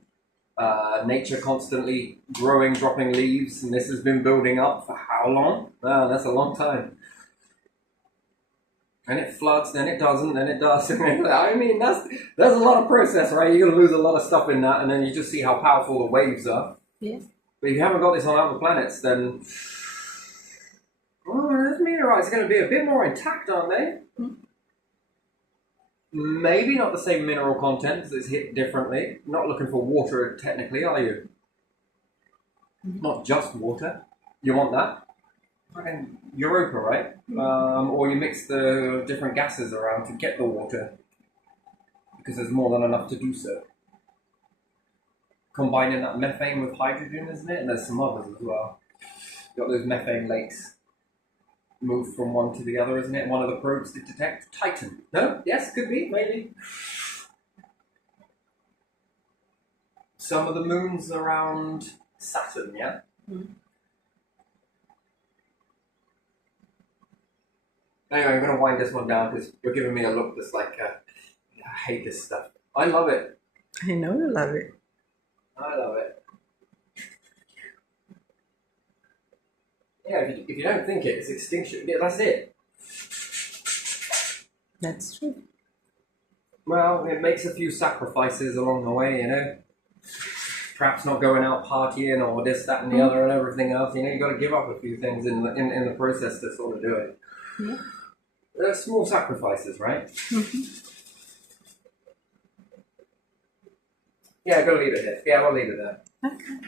nature constantly growing, dropping leaves, and this has been building up for how long? Wow, that's a long time. And it floods, then it doesn't, then it does. I mean, there's a lot of process, right? You're going to lose a lot of stuff in that, and then you just see how powerful the waves are. Yeah. But if you haven't got this on other planets, then those meteorites are going to be a bit more intact, aren't they? Maybe not the same mineral content, because it's hit differently. Not looking for water, technically, are you? Not just water. You want that? Fucking Europa, right? Or you mix the different gases around to get the water, because there's more than enough to do so. Combining that methane with hydrogen, isn't it? And there's some others as well. You've got those methane lakes. Move from one to the other, isn't it? One of the probes to detect Titan. No? Yes, could be, maybe. Some of the moons around Saturn, yeah? Anyway, I'm going to wind this one down because you're giving me a look that's like, I hate this stuff. I love it. I know you love it. I love it. Yeah, if you don't think it's extinction, yeah, that's it. That's true. Well, it makes a few sacrifices along the way, you know. Perhaps not going out partying or this, that, and the other, and everything else. You know, you got to give up a few things in the process to sort of do it. Yeah. They're small sacrifices, right? Yeah, go leave it here. Yeah, we'll leave it there. Okay.